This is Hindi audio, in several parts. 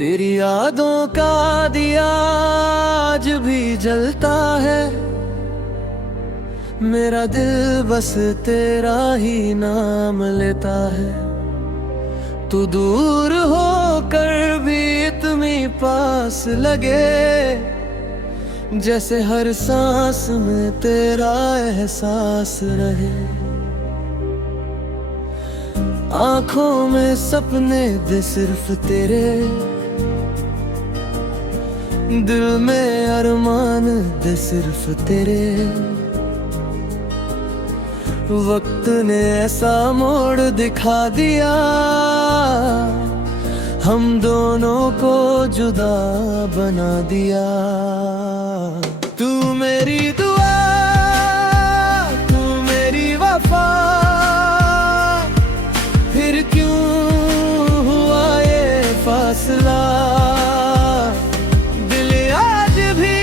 तेरी यादों का दिया आज भी जलता है। मेरा दिल बस तेरा ही नाम लेता है। तू दूर होकर भी इतनी पास लगे, जैसे हर सांस में तेरा एहसास रहे। आंखों में सपने दे सिर्फ तेरे, दिल में अरमान दे सिर्फ तेरे। वक्त ने ऐसा मोड़ दिखा दिया, हम दोनों को जुदा बना दिया। तू मेरी दुआ, तू मेरी वफा, फिर क्यों हुआ ये फासला। दिल आज भी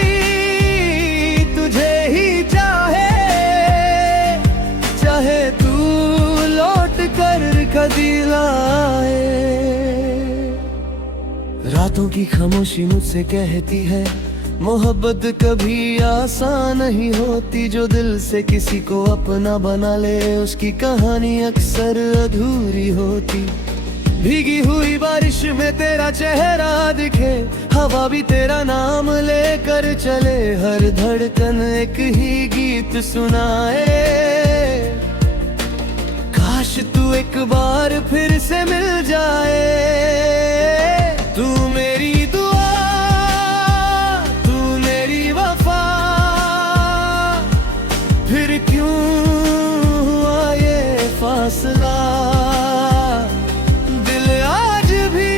तुझे ही चाहे, चाहे तू लौट कर कभी लाए। रातों की खामोशी मुझसे कहती है, मोहब्बत कभी आसान नहीं होती। जो दिल से किसी को अपना बना ले, उसकी कहानी अक्सर अधूरी होती। भीगी हुई बारिश में तेरा चेहरा दिखे, हवा भी तेरा नाम लेकर चले। हर धड़कन एक ही गीत सुनाए। काश तू एक बार फिर से मिल जाए। तू मेरी दुआ, तू मेरी वफा, फिर क्यों हुआ ये फासला। दिल आज भी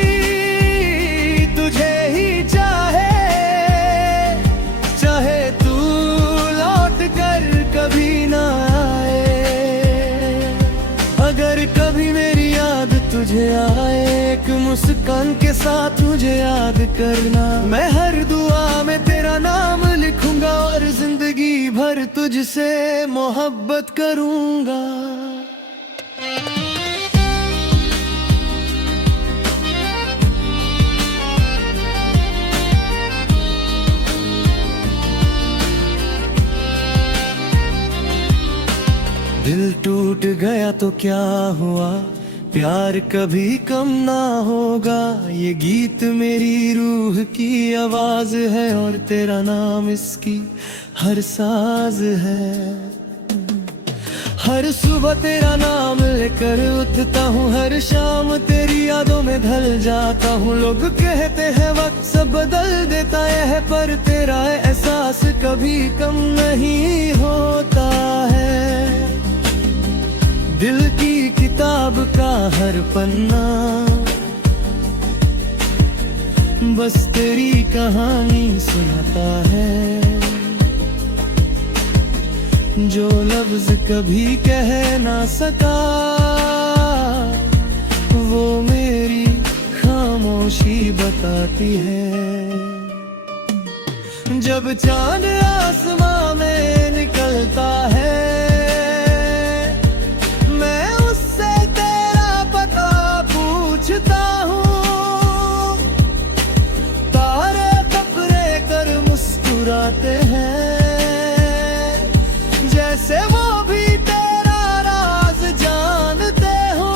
तुझे ही चाहे, चाहे तू लौट कर कभी ना आए। अगर कभी मेरी याद तुझे आए, एक मुस्कान के साथ मुझे याद करना। मैं हर दुआ में तेरा नाम लिखूंगा और जिंदगी भर तुझसे मोहब्बत करूंगा। दिल टूट गया तो क्या हुआ, प्यार कभी कम ना होगा। ये गीत मेरी रूह की आवाज है और तेरा नाम इसकी हर साज है। हर सुबह तेरा नाम लेकर उठता हूँ, हर शाम तेरी यादों में ढल जाता हूँ। लोग कहते हैं वक्त सब बदल देता है, पर तेरा एहसास कभी कम नहीं होता है। दिल की किताब का हर पन्ना बस तेरी कहानी सुनाता है। जो लफ्ज कभी कह ना सका, वो मेरी खामोशी बताती है। जब चांद आसमां में निकलता है, तारे टकरे कर मुस्कुराते हैं, जैसे वो भी तेरा राज जानते हो।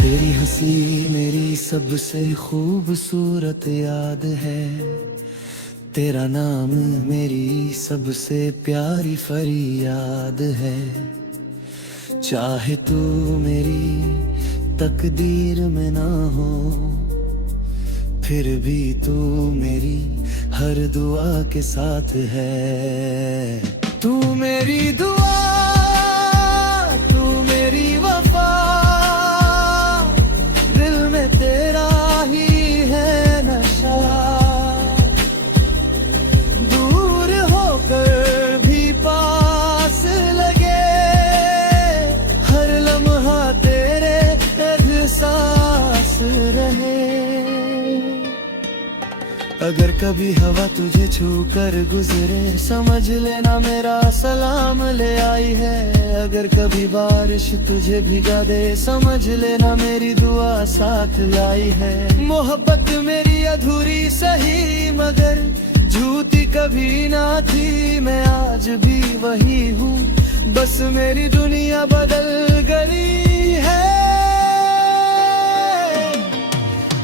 तेरी हंसी मेरी सबसे खूबसूरत याद है। तेरा नाम मेरी सबसे प्यारी फरियाद है। चाहे तू मेरी तकदीर में ना हो, फिर भी तू मेरी हर दुआ के साथ है। तू मेरी दुआ, तू मेरी वफा, दिल में तेरा ही है नशा। दूर होकर भी पास लगे, हर लम्हा तेरे एहसास रहे। अगर कभी हवा तुझे छू कर गुजरे, समझ लेना मेरा सलाम ले आई है। अगर कभी बारिश तुझे भिगा दे, समझ लेना मेरी दुआ साथ लाई है। मोहब्बत मेरी अधूरी सही मगर झूठी कभी ना थी, मैं आज भी वही हूँ, बस मेरी दुनिया बदल गई है।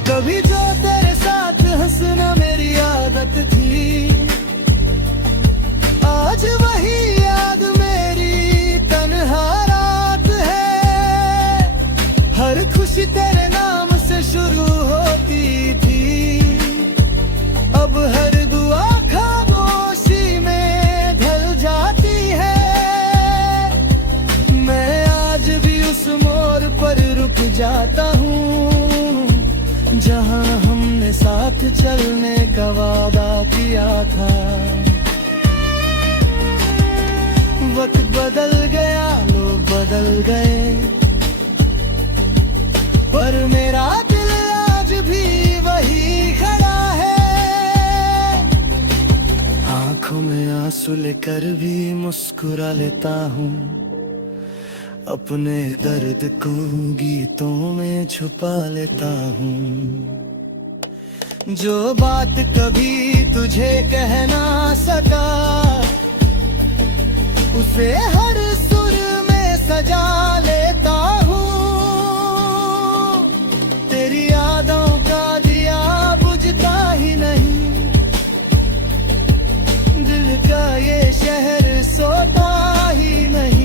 कभी जो तेरे साथ हंसना मेरी आदत थी, आज वही याद मेरी तन्हा रात है। हर खुशी तेरे नाम से शुरू होती थी, अब हर दुआ खामोशी में ढल जाती है। मैं आज भी उस मोड़ पर रुक जाता हूँ जहाँ हमने साथ चलने का वादा किया था। वक्त बदल गया, लोग बदल गए, पर मेरा दिल आज भी वही खड़ा है। आंखों में आंसू लेकर भी मुस्कुरा लेता हूँ, अपने दर्द को गीतों में छुपा लेता हूँ। जो बात कभी तुझे कह ना सका, उसे हर सुर में सजा लेता हूँ। तेरी यादों का दिया बुझता ही नहीं, दिल का ये शहर सोता ही नहीं।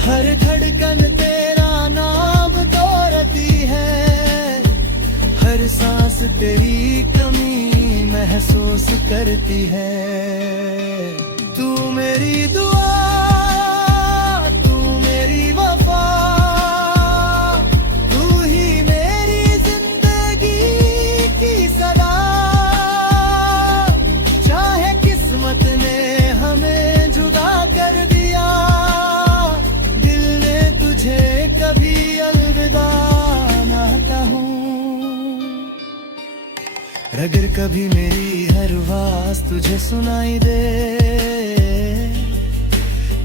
हर धड़कन तेरा नाम दोहराती है, हर सांस तेरी कमी महसूस करती है। तू मेरी दुआ, तू मेरी वफा, तू ही मेरी जिंदगी की सदा। चाहे किस्मत ने हमें जुदा कर दिया, कभी अलविदा ना कहूँ। अगर कभी मेरी हर आवाज़ तुझे सुनाई दे,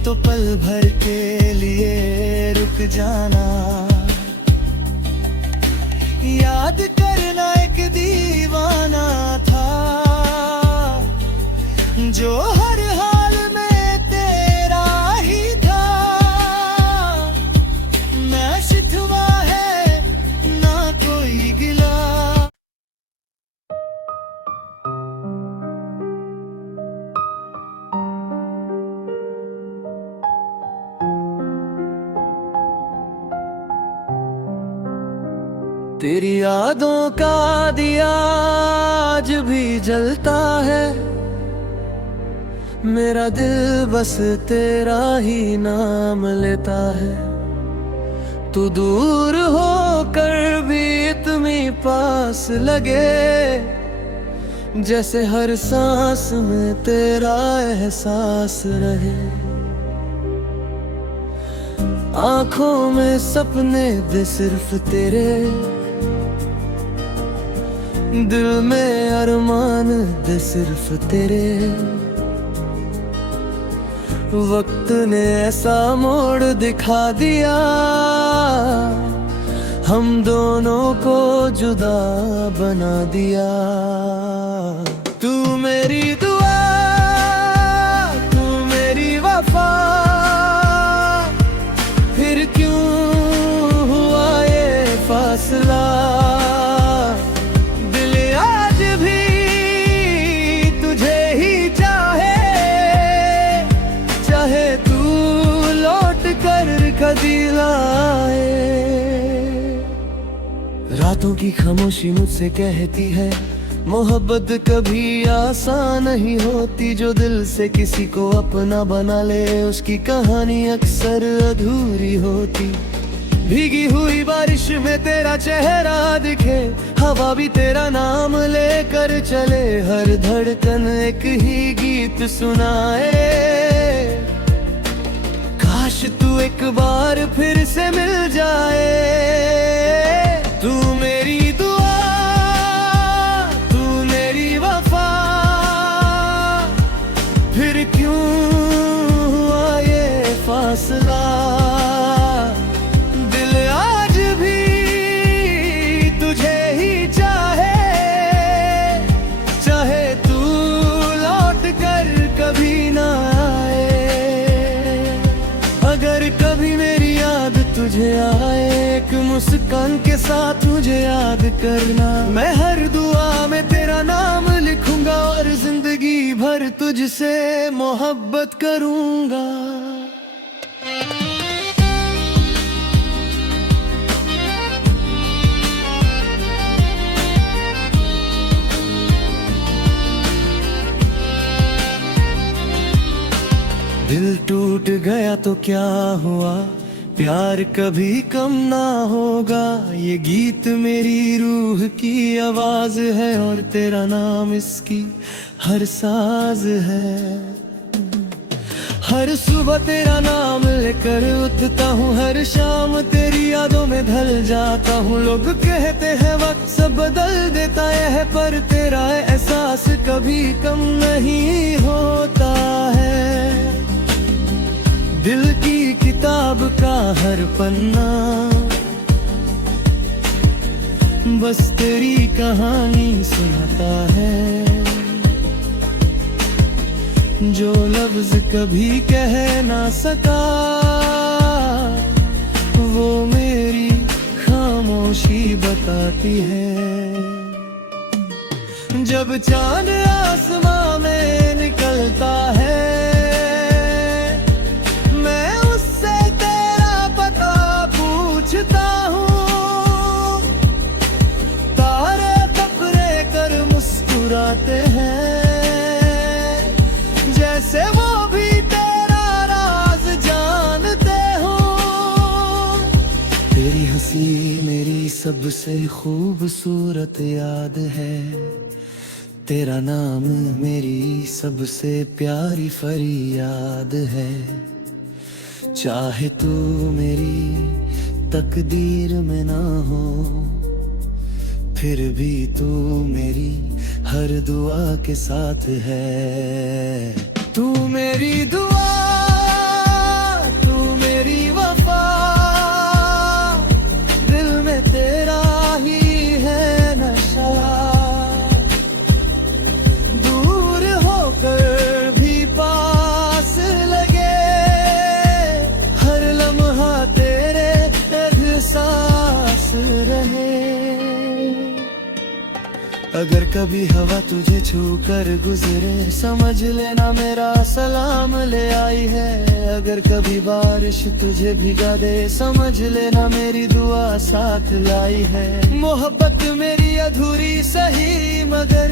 तो पल भर के लिए रुक जाना। याद करना एक दीवाना था, जो हर हाल में तेरा ही था। ना शिकवा है ना कोई गिला। तेरी यादों का दिया आज भी जलता है, मेरा दिल बस तेरा ही नाम लेता है। तू दूर होकर भी इतनी पास लगे, जैसे हर सांस में तेरा एहसास रहे। आंखों में सपने दे सिर्फ तेरे, दिल में अरमान दे सिर्फ तेरे। वक्त ने ऐसा मोड़ दिखा दिया, हम दोनों को जुदा बना दिया। तू मेरी दुआ, तू मेरी वफा, फिर क्यों हुआ ये फासला। दिल आज भी तुझे ही चाहे, चाहे तू लौट कर कभी लाए। रातों की खामोशी मुझसे कहती है, मोहब्बत कभी आसान नहीं होती। जो दिल से किसी को अपना बना ले, उसकी कहानी अक्सर अधूरी होती। भीगी हुई बारिश में तेरा चेहरा दिखे, हवा भी तेरा नाम लेकर चले। हर धड़कन एक ही गीत सुनाए, काश तू एक बार फिर से मिल जाए। तू मेरी दुआ, मुस्कान के साथ मुझे याद करना, मैं हर दुआ में तेरा नाम लिखूंगा और जिंदगी भर तुझसे मोहब्बत करूंगा। दिल टूट गया तो क्या हुआ, प्यार कभी कम ना होगा। ये गीत मेरी रूह की आवाज है और तेरा नाम इसकी हर साज है। हर सुबह तेरा नाम लेकर उठता हूँ, हर शाम तेरी यादों में ढल जाता हूँ। लोग कहते हैं वक्त सब बदल देता है, पर तेरा एहसास कभी कम नहीं होता है। दिल की किताब का हर पन्ना बस तेरी कहानी सुनाता है। जो लफ्ज कभी कह ना सका वो मेरी खामोशी बताती है। जब चांद आसमां में निकलता है, तारे टकरे कर मुस्कुराते हैं, जैसे वो भी तेरा राज जानते हो। तेरी हंसी मेरी सबसे खूबसूरत याद है, तेरा नाम मेरी सबसे प्यारी फरियाद है। चाहे तू मेरी तकदीर में ना हो, फिर भी तू मेरी हर दुआ के साथ है। तू मेरी दुआ, तू मेरी वफा, दिल में तेरा ही है नशा। दूर होकर भी पास लगे, हर लम्हा तेरे एहसास रहे। अगर कभी हवा तुझे छू कर गुजरे, समझ लेना मेरा सलाम ले आई है। अगर कभी बारिश तुझे भिगा दे, समझ लेना मेरी दुआ साथ लाई है। मोहब्बत मेरी अधूरी सही मगर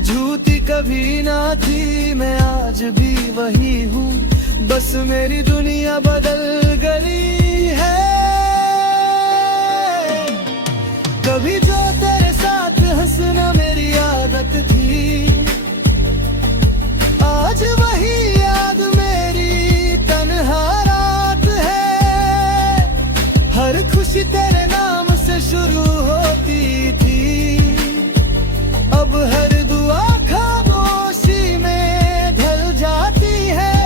झूठी कभी ना थी, मैं आज भी वही हूँ, बस मेरी दुनिया बदल गई है। कभी जो तेरे साथ हंसना मेरी आदत थी, आज वही याद मेरी तन्हा रात है। हर खुशी तेरे नाम से शुरू होती थी, अब हर दुआ खामोशी में ढल जाती है।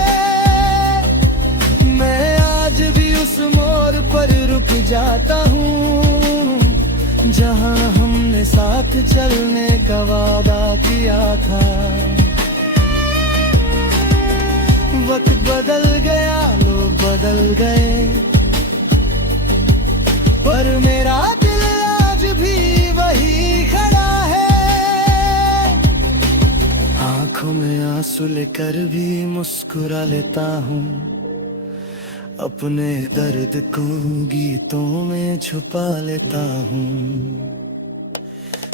मैं आज भी उस मोड़ पर रुक जाता हूँ, जहाँ हमने साथ चलने का वादा किया था। वक्त बदल गया, लोग बदल गए, पर मेरा दिल आज भी वही खड़ा है। आंखों में आंसू लेकर भी मुस्कुरा लेता हूँ, अपने दर्द को गीतों में छुपा लेता हूँ।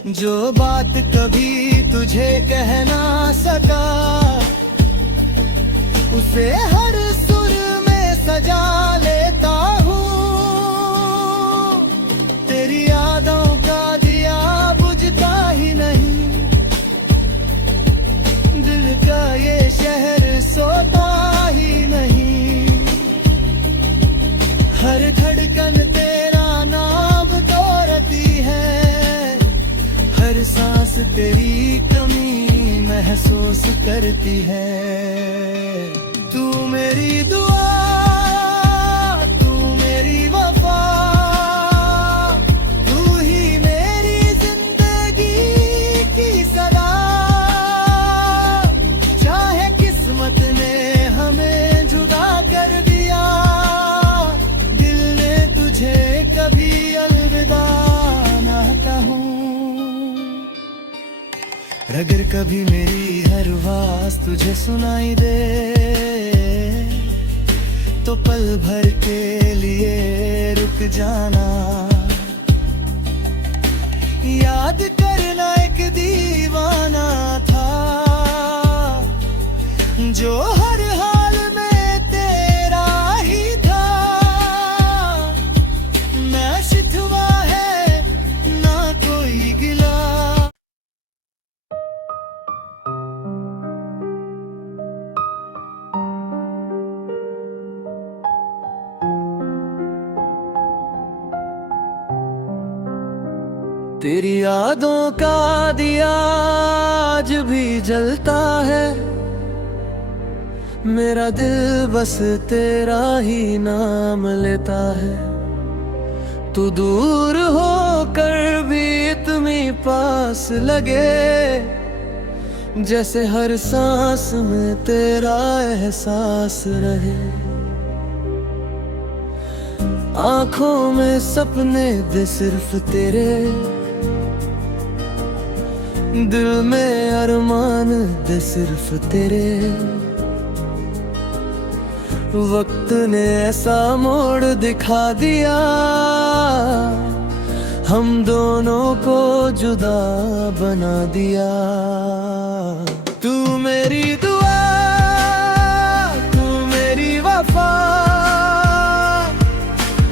जो बात कभी तुझे कह ना सका, उसे हर सुर में सजा लेता हूँ। तेरी यादों का दिया बुझता ही नहीं, दिल का ये शहर सोता ही नहीं। हर धड़कन तेरा नाम दोहराती है, हर सांस तेरी कमी महसूस करती है। तू मेरी दुआ, तू मेरी वफा, तू ही मेरी जिंदगी की सदा। चाहे किस्मत ने हमें जुदा कर दिया, दिल ने तुझे कभी अलविदा अगर कभी मेरी हर आवाज तुझे सुनाई दे तो पल भर के लिए रुक जाना। याद करना एक दीवाना था जो हर हाल में तेरा ही था। ना शिकवा है ना कोई गिला। तेरी यादों का दिया आज भी जलता है। मेरा दिल बस तेरा ही नाम लेता है। तू दूर होकर भी इतनी पास लगे जैसे हर सांस में तेरा एहसास रहे। आंखों में सपने दे सिर्फ तेरे, दिल में अरमान दे सिर्फ तेरे। वक्त ने ऐसा मोड़ दिखा दिया हम दोनों को जुदा बना दिया। तू मेरी दुआ तू मेरी वफा,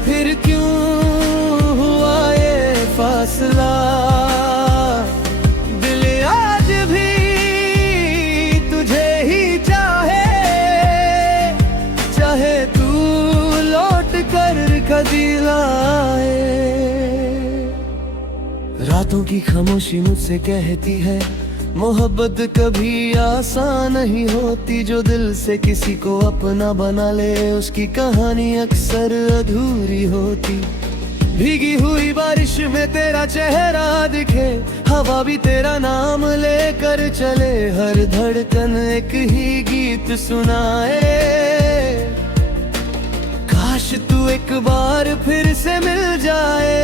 फिर क्यों हुआ ये फासला। रातों की खामोशी मुझसे कहती है मोहब्बत कभी आसान नहीं होती। जो दिल से किसी को अपना बना ले उसकी कहानी अक्सर अधूरी होती। भीगी हुई बारिश में तेरा चेहरा दिखे, हवा भी तेरा नाम लेकर चले। हर धड़कन एक ही गीत सुनाए। काश तू एक बार फिर से मिल जाए।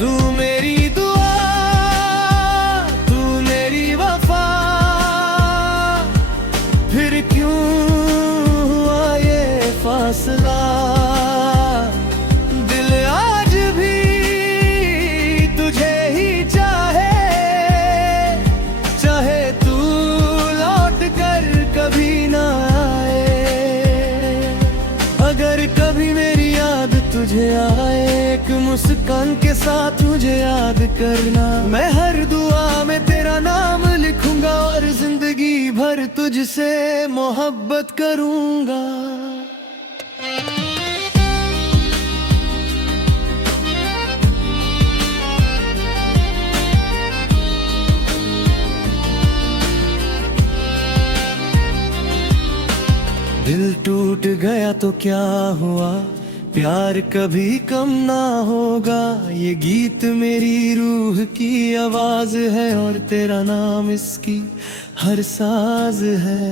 तू मेरी दुआ तू मेरी वफा, फिर क्यों हुआ ये फासला। दिल आज भी तुझे ही चाहे, चाहे तू लौट कर कभी ना आए। अगर कभी मेरी याद तुझे आए एक मुस्कान के साथ मुझे याद करना। मैं हर दुआ में तेरा नाम लिखूंगा और जिंदगी भर तुझसे मोहब्बत करूंगा। दिल टूट गया तो क्या हुआ, प्यार कभी कम ना होगा। ये गीत मेरी रूह की आवाज है और तेरा नाम इसकी हर साज है।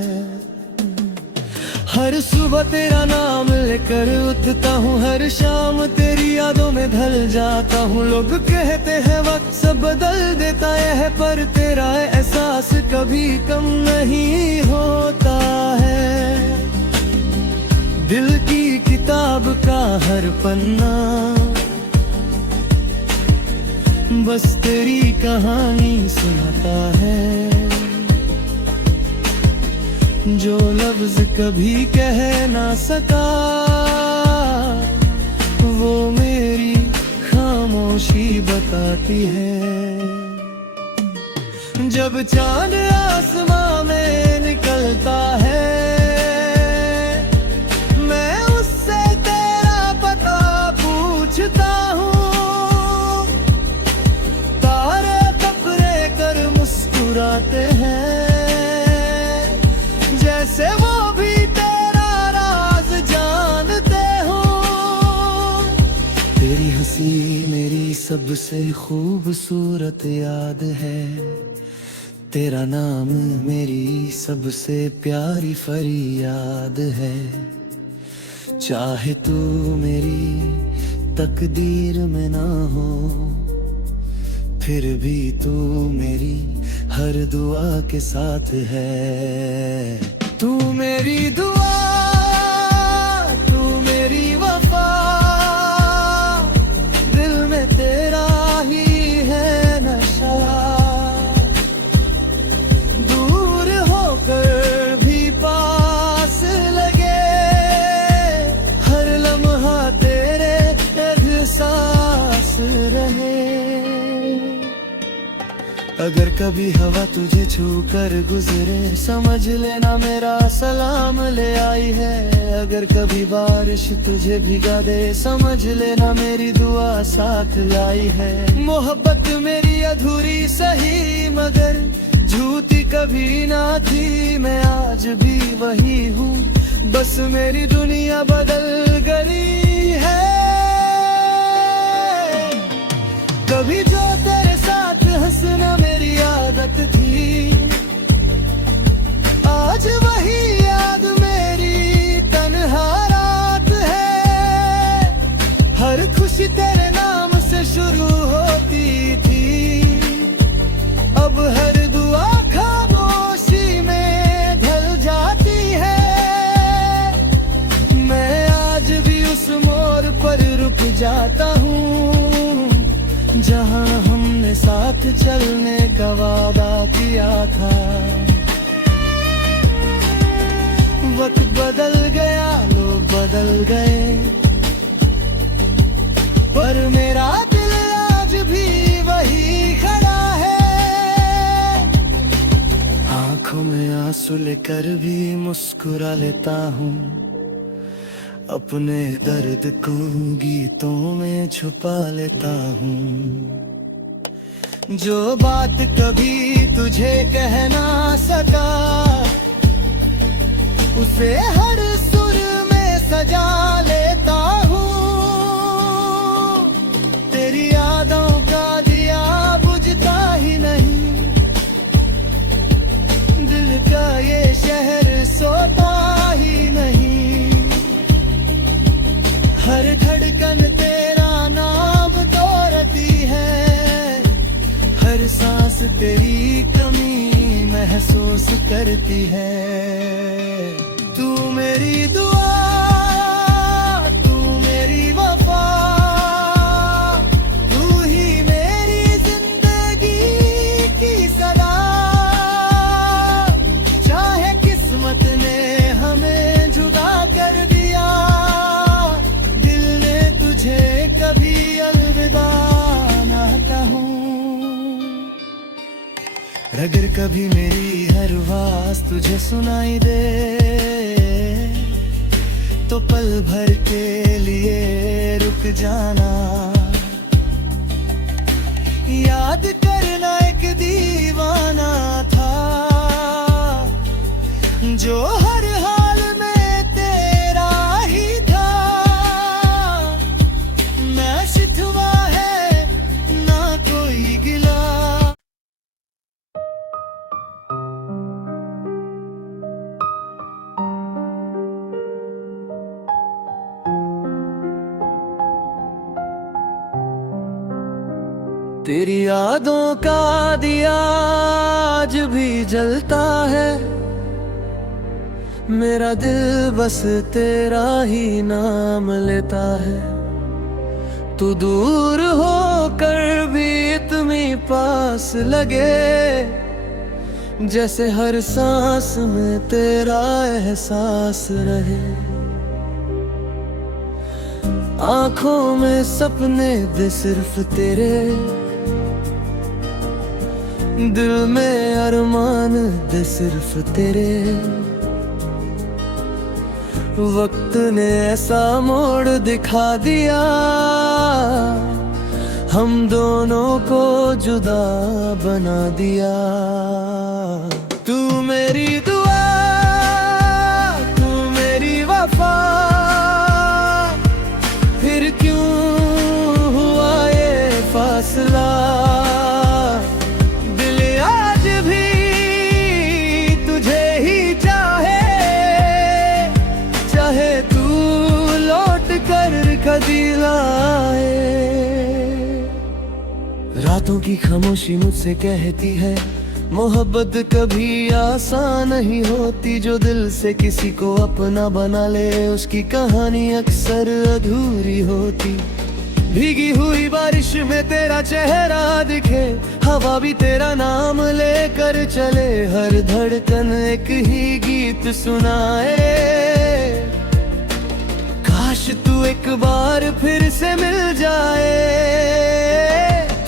हर सुबह तेरा नाम लेकर उठता हूँ, हर शाम तेरी यादों में ढल जाता हूँ। लोग कहते हैं वक्त सब बदल देता है, पर तेरा एहसास कभी कम नहीं होता है। दिल की किताब का हर पन्ना बस तेरी कहानी सुनाता है। जो लफ्ज कभी कह ना सका वो मेरी खामोशी बताती है। जब चांद आसमां में निकलता है तारे टकरे कर मुस्कुराते हैं, जैसे वो भी तेरा राज जानते हो। तेरी हंसी मेरी सबसे खूबसूरत याद है, तेरा नाम मेरी सबसे प्यारी फरियाद है। चाहे तू मेरी तकदीर में ना हो फिर भी तू मेरी हर दुआ के साथ है। तू मेरी दुआ, तू मेरी वफा, दिल में तेरा ही है नशा। दूर होकर भी पास लगे, हर लम्हा तेरे एहसास रहे। अगर कभी हवा तुझे छू कर गुजरे, समझ लेना मेरा सलाम ले आई है। अगर कभी बारिश तुझे भिगा दे, समझ लेना मेरी दुआ साथ लाई है। मोहब्बत मेरी अधूरी सही मगर झूठी कभी ना थी, मैं आज भी वही हूँ, बस मेरी दुनिया बदल गई है। कभी जो तेरे साथ हंसना मेरी आदत थी, आज वही याद मेरी तन्हा रात है। हर खुशी तेरे नाम से शुरू होती थी, अब हर दुआ खामोशी में ढल जाती है। मैं आज भी उस मोड़ पर रुक जाता हूँ, जहाँ हमने साथ चलने का वादा किया था। वक्त बदल गया, लोग बदल गए, पर मेरा दिल आज भी वही खड़ा है। आंखों में आंसू लेकर भी मुस्कुरा लेता हूँ, अपने दर्द को गीतों में छुपा लेता हूँ। जो बात कभी तुझे कह ना सका, उसे हर सुर में सजा लेता हूँ। तेरी यादों का दिया बुझता ही नहीं, दिल का ये शहर सोता ही नहीं। हर धड़कन तेरा नाम दोहराती है, हर सांस तेरी कमी महसूस करती है। तू मेरी दुआ, तू मेरी वफा, तू ही मेरी जिंदगी की सदा। चाहे किस्मत ने हमें जुदा कर दिया, तुझे कभी अलविदा ना कहूँ। अगर कभी मेरी हर आवाज़ तुझे सुनाई दे, तो पल भर के लिए रुक जाना। याद करना एक दीवाना था, जो हर हाल में तेरा ही था। ना शिकवा है ना कोई गिला। तेरी यादों का दिया आज भी जलता है, मेरा दिल बस तेरा ही नाम लेता है। तू दूर होकर भी इतनी पास लगे, जैसे हर सांस में तेरा एहसास रहे। आंखों में सपने दे सिर्फ तेरे, दिल में अरमान दे सिर्फ तेरे। वक्त ने ऐसा मोड़ दिखा दिया, हम दोनों को जुदा बना दिया। तू मेरी दुआ, तू मेरी वफा, फिर क्यों हुआ ये फासला। रातों की खामोशी मुझसे कहती है, मोहब्बत कभी आसान नहीं होती। जो दिल से किसी को अपना बना ले, उसकी कहानी अक्सर अधूरी होती। भीगी हुई बारिश में तेरा चेहरा दिखे, हवा भी तेरा नाम लेकर चले। हर धड़कन एक ही गीत सुनाए, काश तू एक बार फिर से मिल जाए।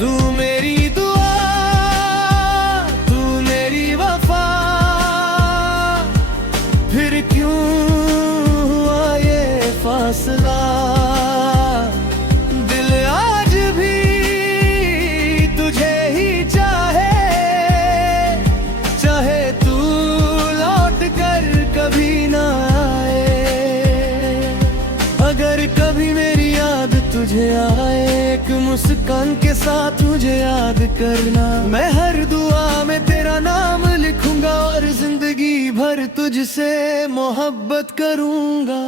तू मेरी दुआ, तू मेरी वफा, फिर क्यों हुआ ये फासला। तुझे आए एक मुस्कान के साथ मुझे याद करना। मैं हर दुआ में तेरा नाम लिखूंगा और जिंदगी भर तुझसे मोहब्बत करूंगा।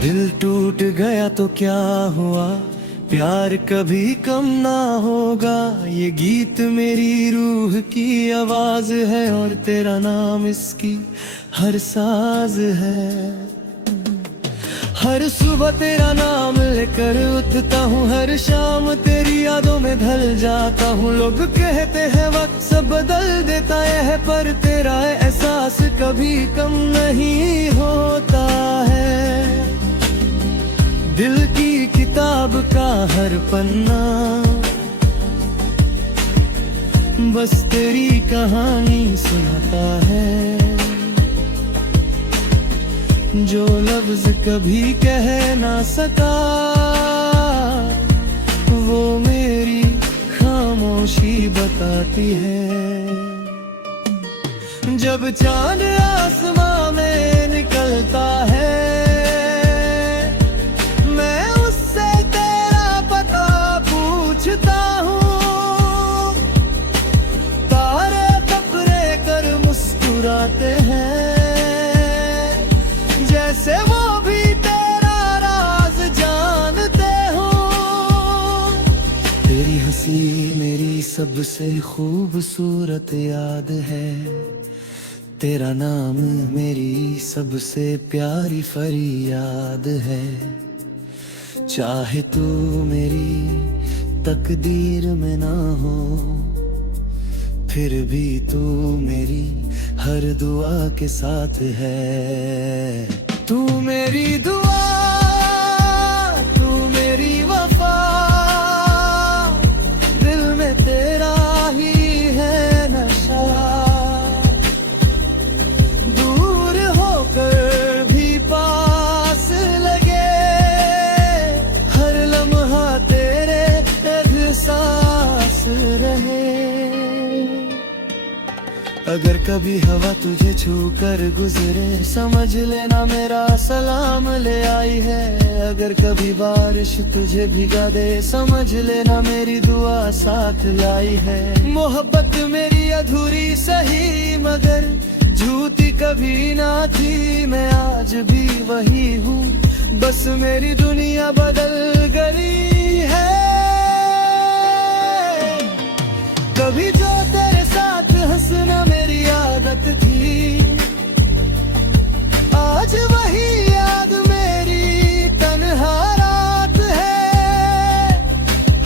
दिल टूट गया तो क्या हुआ, प्यार कभी कम ना होगा। ये गीत मेरी रूह की आवाज है और तेरा नाम इसकी हर साज है। हर सुबह तेरा नाम लेकर उठता हूँ, हर शाम तेरी यादों में ढल जाता हूँ। लोग कहते हैं वक्त सब बदल देता है, पर तेरा एहसास कभी कम नहीं होता है। दिल की किताब का हर पन्ना बस तेरी कहानी सुनाता है। जो लफ्ज कभी कह ना सका, वो मेरी खामोशी बताती है। जब चांद आसमां में निकलता है, तारे टकरे कर मुस्कुराते हैं, जैसे वो भी तेरा राज जानते हो। तेरी हंसी मेरी सबसे खूबसूरत याद है, तेरा नाम मेरी सबसे प्यारी फरियाद है। चाहे तू मेरी तकदीर में ना हो, फिर भी तू मेरी हर दुआ के साथ है। तू मेरी दुआ, तू मेरी वफा, दिल में तेरा ही है नशा। दूर होकर भी पास लगे, हर लम्हा तेरे एहसास रहे। अगर कभी हवा तुझे छू कर गुजरे, समझ लेना मेरा सलाम ले आई है। अगर कभी बारिश तुझे भिगा दे, समझ लेना मेरी दुआ साथ लाई है। मोहब्बत मेरी अधूरी सही मगर झूठी कभी ना थी, मैं आज भी वही हूँ, बस मेरी दुनिया बदल गई है। कभी जो तेरे साथ हंसना मेरी आदत थी, आज वही याद मेरी तन्हा रात है।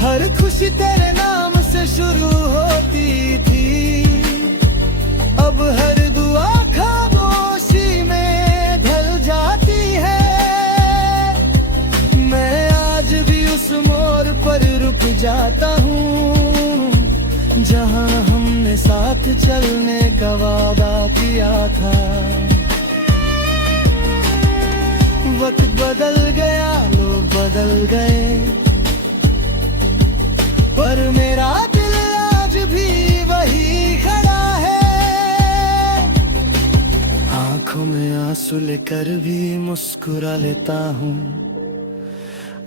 हर खुशी तेरे नाम से शुरू होती थी, अब हर दुआ खामोशी में ढल जाती है। मैं आज भी उस मोड़ पर रुक जाता हूँ, जहाँ हमने साथ चलने का वादा किया था। वक्त बदल गया, लोग बदल गए, पर मेरा दिल आज भी वही खड़ा है। आंखों में आंसू लेकर भी मुस्कुरा लेता हूँ,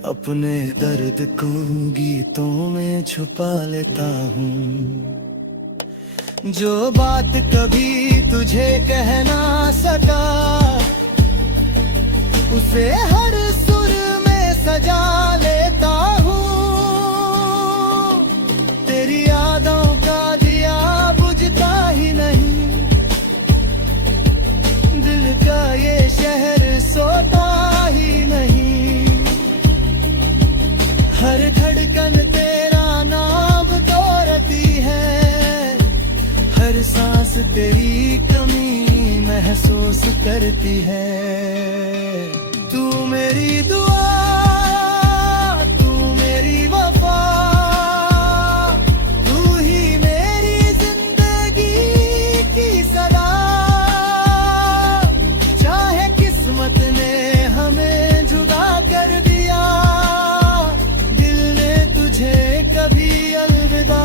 अपने दर्द को गीतों में छुपा लेता हूँ। जो बात कभी तुझे कह ना सका, उसे हर सुर में सजा लेता हूँ। तेरी यादों का दिया बुझता ही नहीं, दिल का ये शहर सोता ही नहीं। हर धड़कन तेरा नाम दोहराती है, हर सांस तेरी कमी महसूस करती है। तू मेरी दुआ, तू मेरी वफा, तू ही मेरी जिंदगी की सदा। चाहे किस्मत ने हमें जुदा कर दिया, दिल ने तुझे कभी अलविदा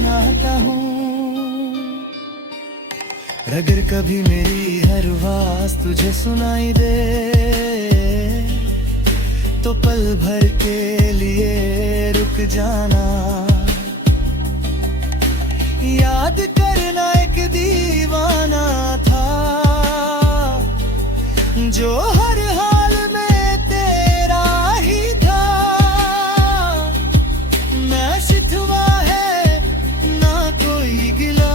ना कहूँ। अगर कभी मेरी हर आवाज तुझे सुनाई दे, तो पल भर के लिए रुक जाना। याद करना एक दीवाना था, जो हर हाल में तेरा ही था। ना शिकवा है ना कोई गिला।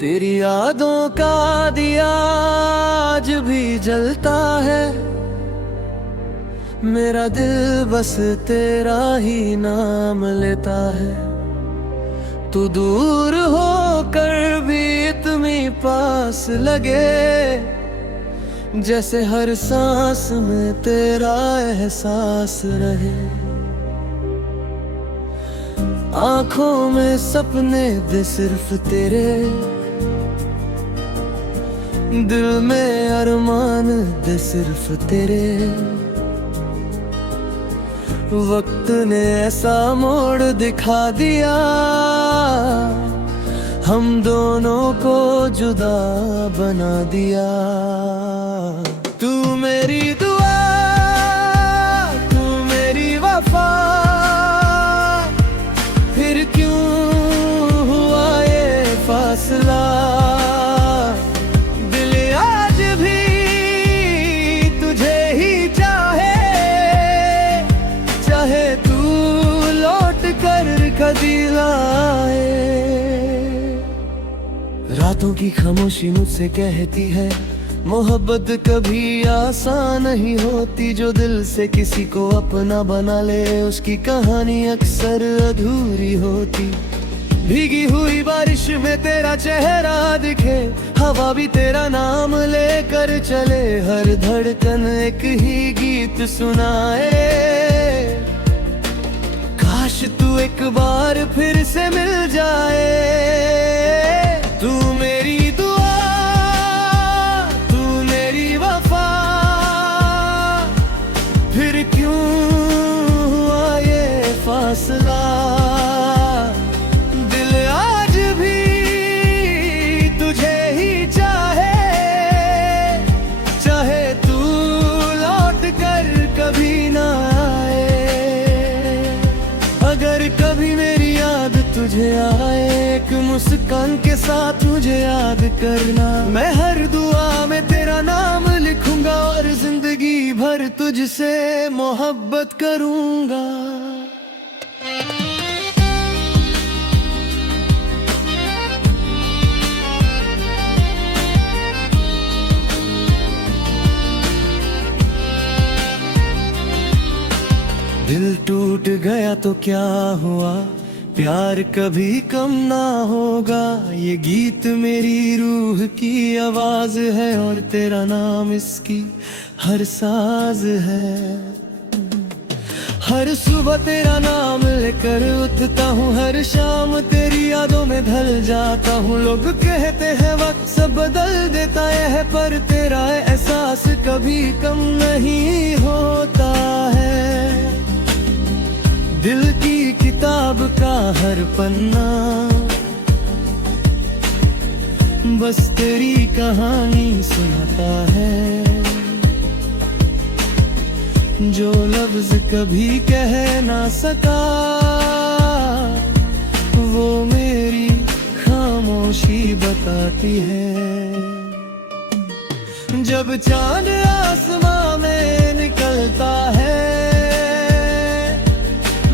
तेरी यादों का दिया आज भी जलता है, मेरा दिल बस तेरा ही नाम लेता है। तू दूर होकर भी इतनी पास लगे, जैसे हर सांस में तेरा एहसास रहे। आंखों में सपने दे सिर्फ तेरे, दिल में अरमान दे सिर्फ तेरे। वक्त ने ऐसा मोड़ दिखा दिया, हम दोनों को जुदा बना दिया। तू मेरी दुआ, तू मेरी वफा, फिर क्यों हुआ ये फासला। रातों की खामोशी मुझसे कहती है, मोहब्बत कभी आसान नहीं होती। जो दिल से किसी को अपना बना ले, उसकी कहानी अक्सर अधूरी होती। भीगी हुई बारिश में तेरा चेहरा दिखे, हवा भी तेरा नाम लेकर चले। हर धड़कन एक ही गीत सुनाए, काश तू एक बार फिर से मिल जाए। तू मेरी दुआ, तू मेरी वफा, फिर क्यों हुआ ये फासला। दिल आज भी तुझे ही चाहे, चाहे तू लौट कर कभी ना आए। अगर कभी मेरी याद तुझे आए, एक मुस्कान के साथ मुझे याद करना। मैं हर दुआ में तेरा नाम लिखूंगा, और जिंदगी भर तुझसे मोहब्बत करूंगा। दिल टूट गया तो क्या हुआ, प्यार कभी कम ना होगा। ये गीत मेरी रूह की आवाज है, और तेरा नाम इसकी हर साज है। हर सुबह तेरा नाम लेकर उठता हूँ, हर शाम तेरी यादों में ढल जाता हूँ। लोग कहते हैं वक्त सब बदल देता है, पर तेरा एहसास कभी कम नहीं होता है। दिल की किताब का हर पन्ना बस तेरी कहानी सुनाता है, जो लफ्ज कभी कह ना सका वो मेरी खामोशी बताती है। जब चांद आसमां में निकलता है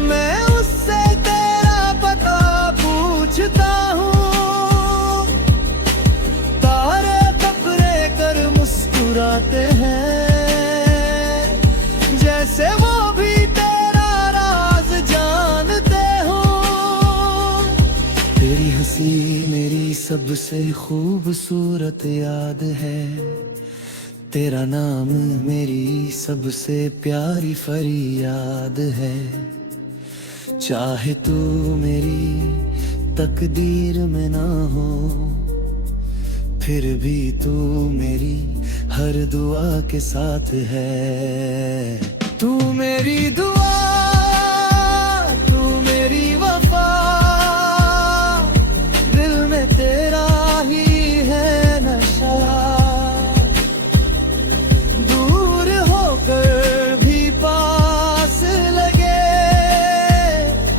मैं उससे तेरा पता पूछता हूँ, तारे तपरे कर मुस्कुराते हैं जैसे वो भी तेरा राज जानते हो। तेरी हंसी मेरी सबसे खूबसूरत याद है, तेरा नाम मेरी सबसे प्यारी फरियाद है। चाहे तू मेरी तकदीर में ना हो फिर भी तू मेरी हर दुआ के साथ है। तू मेरी दुआ, तू मेरी वफा, दिल में तेरा ही है नशा। दूर होकर भी पास लगे,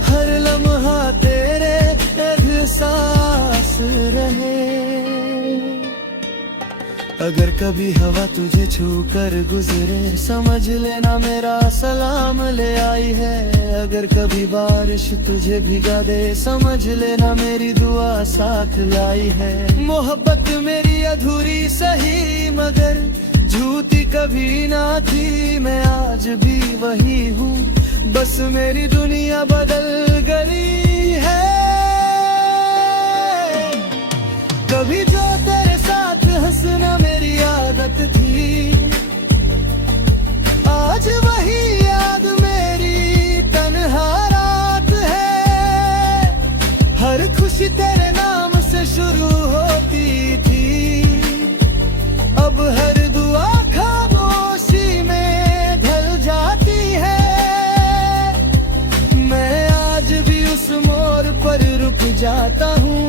हर लम्हा तेरे एहसास रहे। अगर कभी हवा तुझे छू कर गुजरे समझ लेना मेरा सलाम ले आई है। अगर कभी बारिश तुझे भिगा दे समझ लेना मेरी दुआ साथ लाई है। मोहब्बत मेरी अधूरी सही मगर झूठी कभी ना थी, मैं आज भी वही हूँ, बस मेरी दुनिया बदल गई है। कभी जो तेरे साथ हंसना मेरी आदत थी, आज वही याद मेरी तन्हा रात है। हर खुशी तेरे नाम से शुरू होती थी, अब हर दुआ खामोशी में ढल जाती है। मैं आज भी उस मोड़ पर रुक जाता हूँ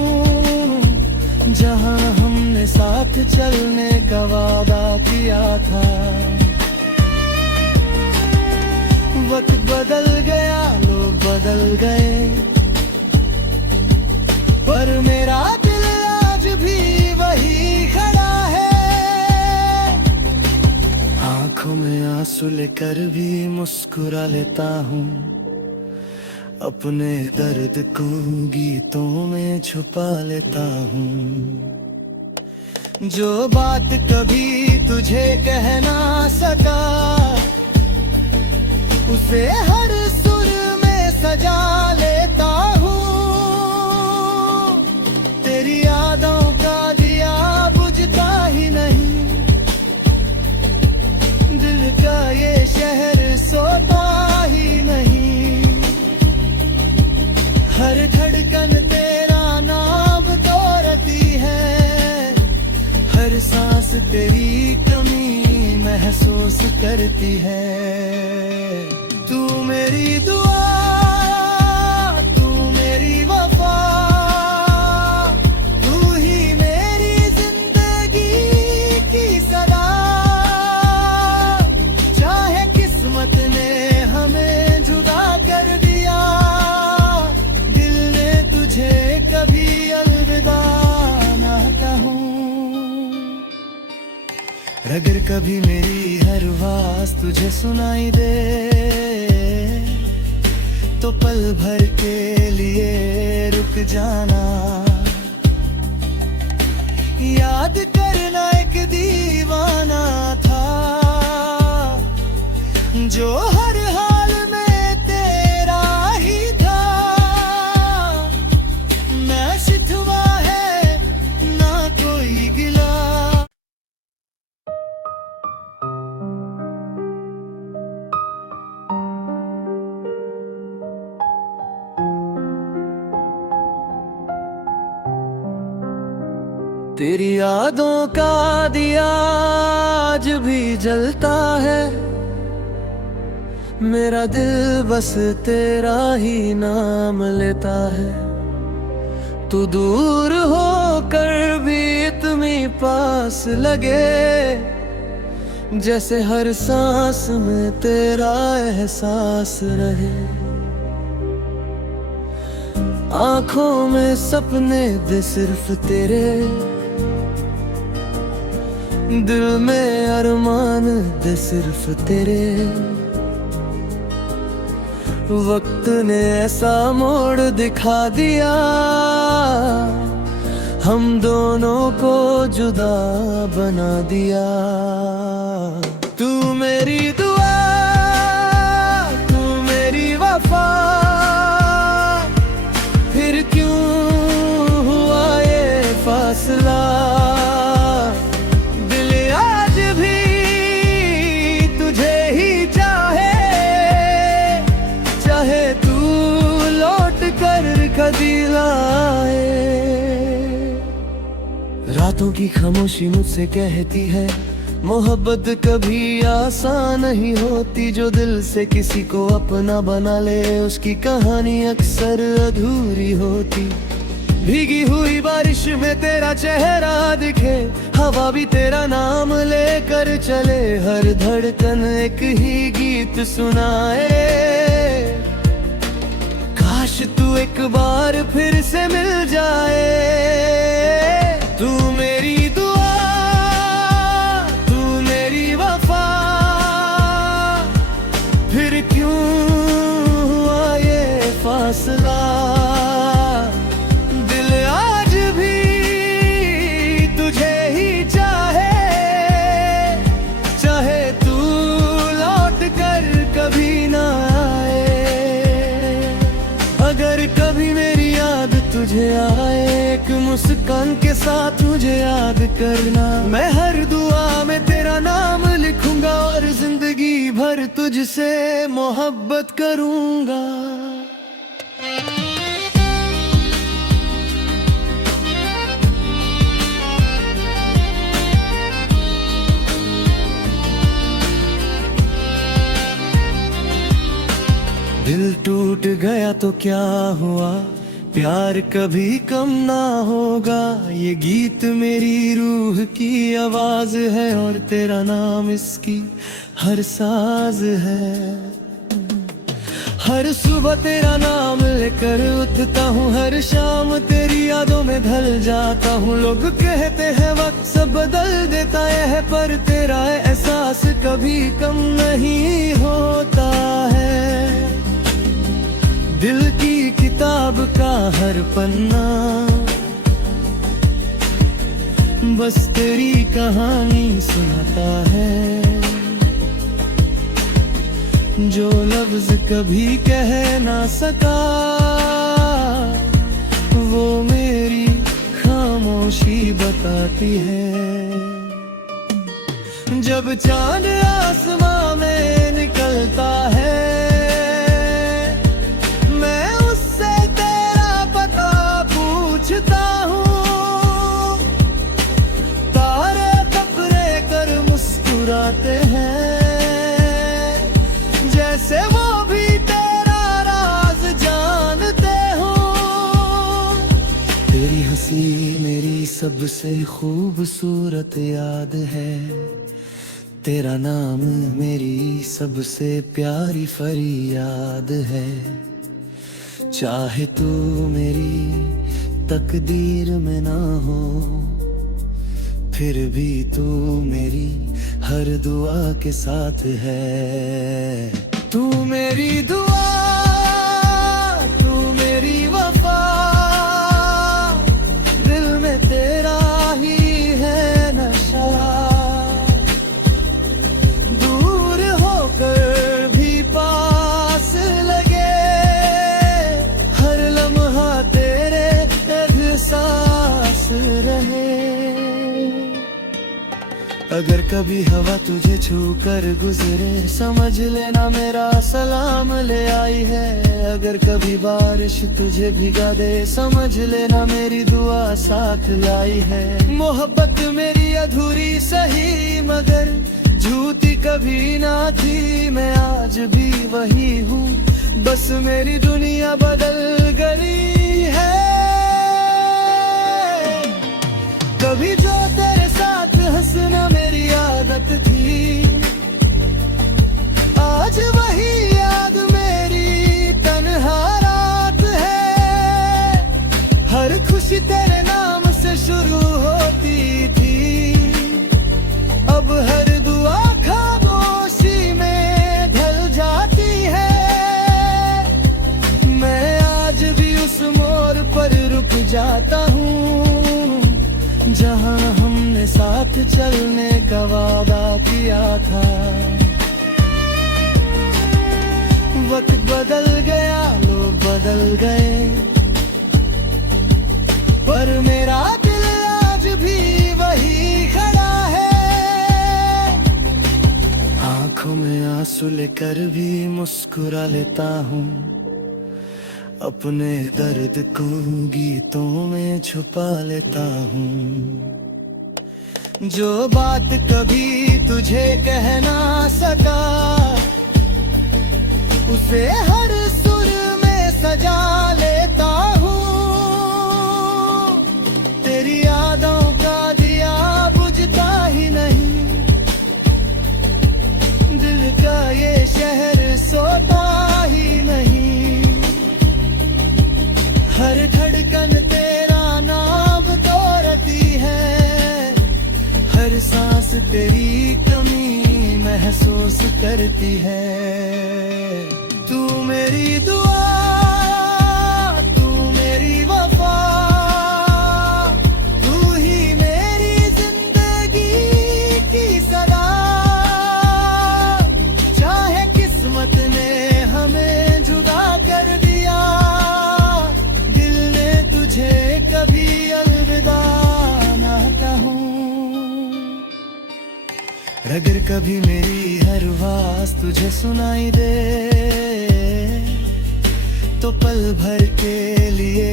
जहाँ हमने साथ चलने का वादा किया था। वक्त बदल गया, लोग बदल गए, पर मेरा दिल आज भी वही खड़ा है। आंखों में आंसू लेकर भी मुस्कुरा लेता हूँ, अपने दर्द को गीतों में छुपा लेता हूँ। जो बात कभी तुझे कह ना सका उसे हर सुर में सजा लेता हूँ। तेरी यादों का दिया बुझता ही नहीं, दिल का ये शहर सोता ही नहीं। हर धड़कन तेरा नाम दोहराती है, हर सांस तेरी कमी महसूस करती है। तू मेरी दुआ, तू मेरी वफा, तू ही मेरी जिंदगी की सदा। चाहे किस्मत ने हमें जुदा कर दिया, कभी अलविदा ना कहूँ। अगर कभी मेरी हर आवाज़ तुझे सुनाई दे तो पल भर के लिए रुक जाना। याद करना एक दीवाना था जो हर हाल में तेरा ही था। ना शिकवा है ना कोई गिला। तेरी यादों का दिया आज भी जलता है, मेरा दिल बस तेरा ही नाम लेता है। तू दूर होकर भी इत्मीनान यूं पास लगे, जैसे हर सांस में तेरा एहसास रहे। आंखों में सपने दे सिर्फ तेरे, दिल में अरमान दे सिर्फ तेरे। वक्त ने ऐसा मोड़ दिखा दिया, हम दोनों को जुदा बना दिया। तू मेरी दुआ, तू मेरी वफा, फिर क्यों हुआ ये फासला। दिल आज भी तुझे ही चाहे, चाहे तू लौट कर कभी लाए। रातों की खामोशी मुझसे कहती है, मोहब्बत कभी आसान नहीं होती। जो दिल से किसी को अपना बना ले, उसकी कहानी अक्सर अधूरी होती। भीगी हुई बारिश में तेरा चेहरा दिखे, हवा भी तेरा नाम लेकर चले। हर धड़कन एक ही गीत सुनाए, काश तू एक बार फिर से मिल जाए। तू मेरी दुआ, तू मेरी वफा, फिर क्यों हुआ ये फासला। दिल आज भी तुझे ही चाहे, चाहे तू लौट कर कभी ना आए। अगर कभी मेरी याद तुझे आए, एक मुस्कान के साथ मुझे याद करना। मैं हर दुआ में तेरा नाम लिखूंगा, और जिंदगी भर तुझसे मोहब्बत करूंगा। दिल टूट गया तो क्या हुआ, प्यार कभी कम ना होगा। ये गीत मेरी रूह की आवाज है, और तेरा नाम इसकी हर साज है। हर सुबह तेरा नाम लेकर उठता हूँ, हर शाम तेरी यादों में ढल जाता हूँ। लोग कहते हैं वक्त सब बदल देता है, पर तेरा एहसास कभी कम नहीं होता है। दिल की किताब का हर पन्ना बस तेरी कहानी सुनाता है। जो लफ्ज कभी कह ना सका, वो मेरी खामोशी बताती है। जब चांद आसमां में निकलता है, तारे टकरे कर मुस्कुराते हैं, जैसे वो भी तेरा राज जानते हो। तेरी हंसी मेरी सबसे खूबसूरत याद है, तेरा नाम मेरी सबसे प्यारी फरियाद है। चाहे तू मेरी तकदीर में ना हो, फिर भी तू मेरी हर दुआ के साथ है। तू मेरी दुआ, तू मेरी वफा, दिल में तेरा ही है नशा। दूर होकर भी पास लगे, हर लम्हा तेरे एहसास रहे। अगर कभी हवा तुझे छू कर गुजरे, समझ लेना मेरा सलाम ले आई है। अगर कभी बारिश तुझे भिगा दे, समझ लेना मेरी दुआ साथ लाई है। मोहब्बत मेरी अधूरी सही, मगर झूठी कभी ना थी। मैं आज भी वही हूँ, बस मेरी दुनिया बदल गई है। कभी जो तेरे चलने का वादा किया था। वक्त बदल गया, लोग बदल गए, पर मेरा दिल आज भी वही खड़ा है। आंखों में आंसू लेकर भी मुस्कुरा लेता हूँ, अपने दर्द को गीतों में छुपा लेता हूँ। जो बात कभी तुझे कह ना सका, उसे हर सुर में सजा लेता हूँ। तेरी यादों का दिया बुझता ही नहीं, दिल का ये शहर सोता ही नहीं। हर धड़कन तेरा नाम दोहराती है, हर सांस तेरी कमी महसूस करती है। तू मेरी दुआ, तू मेरी वफा, तू ही मेरी जिंदगी की सदा। चाहे किस्मत ने हमें जुदा कर दिया, कभी अलविदा ना कहूँ। अगर कभी मेरी हर आवाज़ तुझे सुनाई दे, तो पल भर के लिए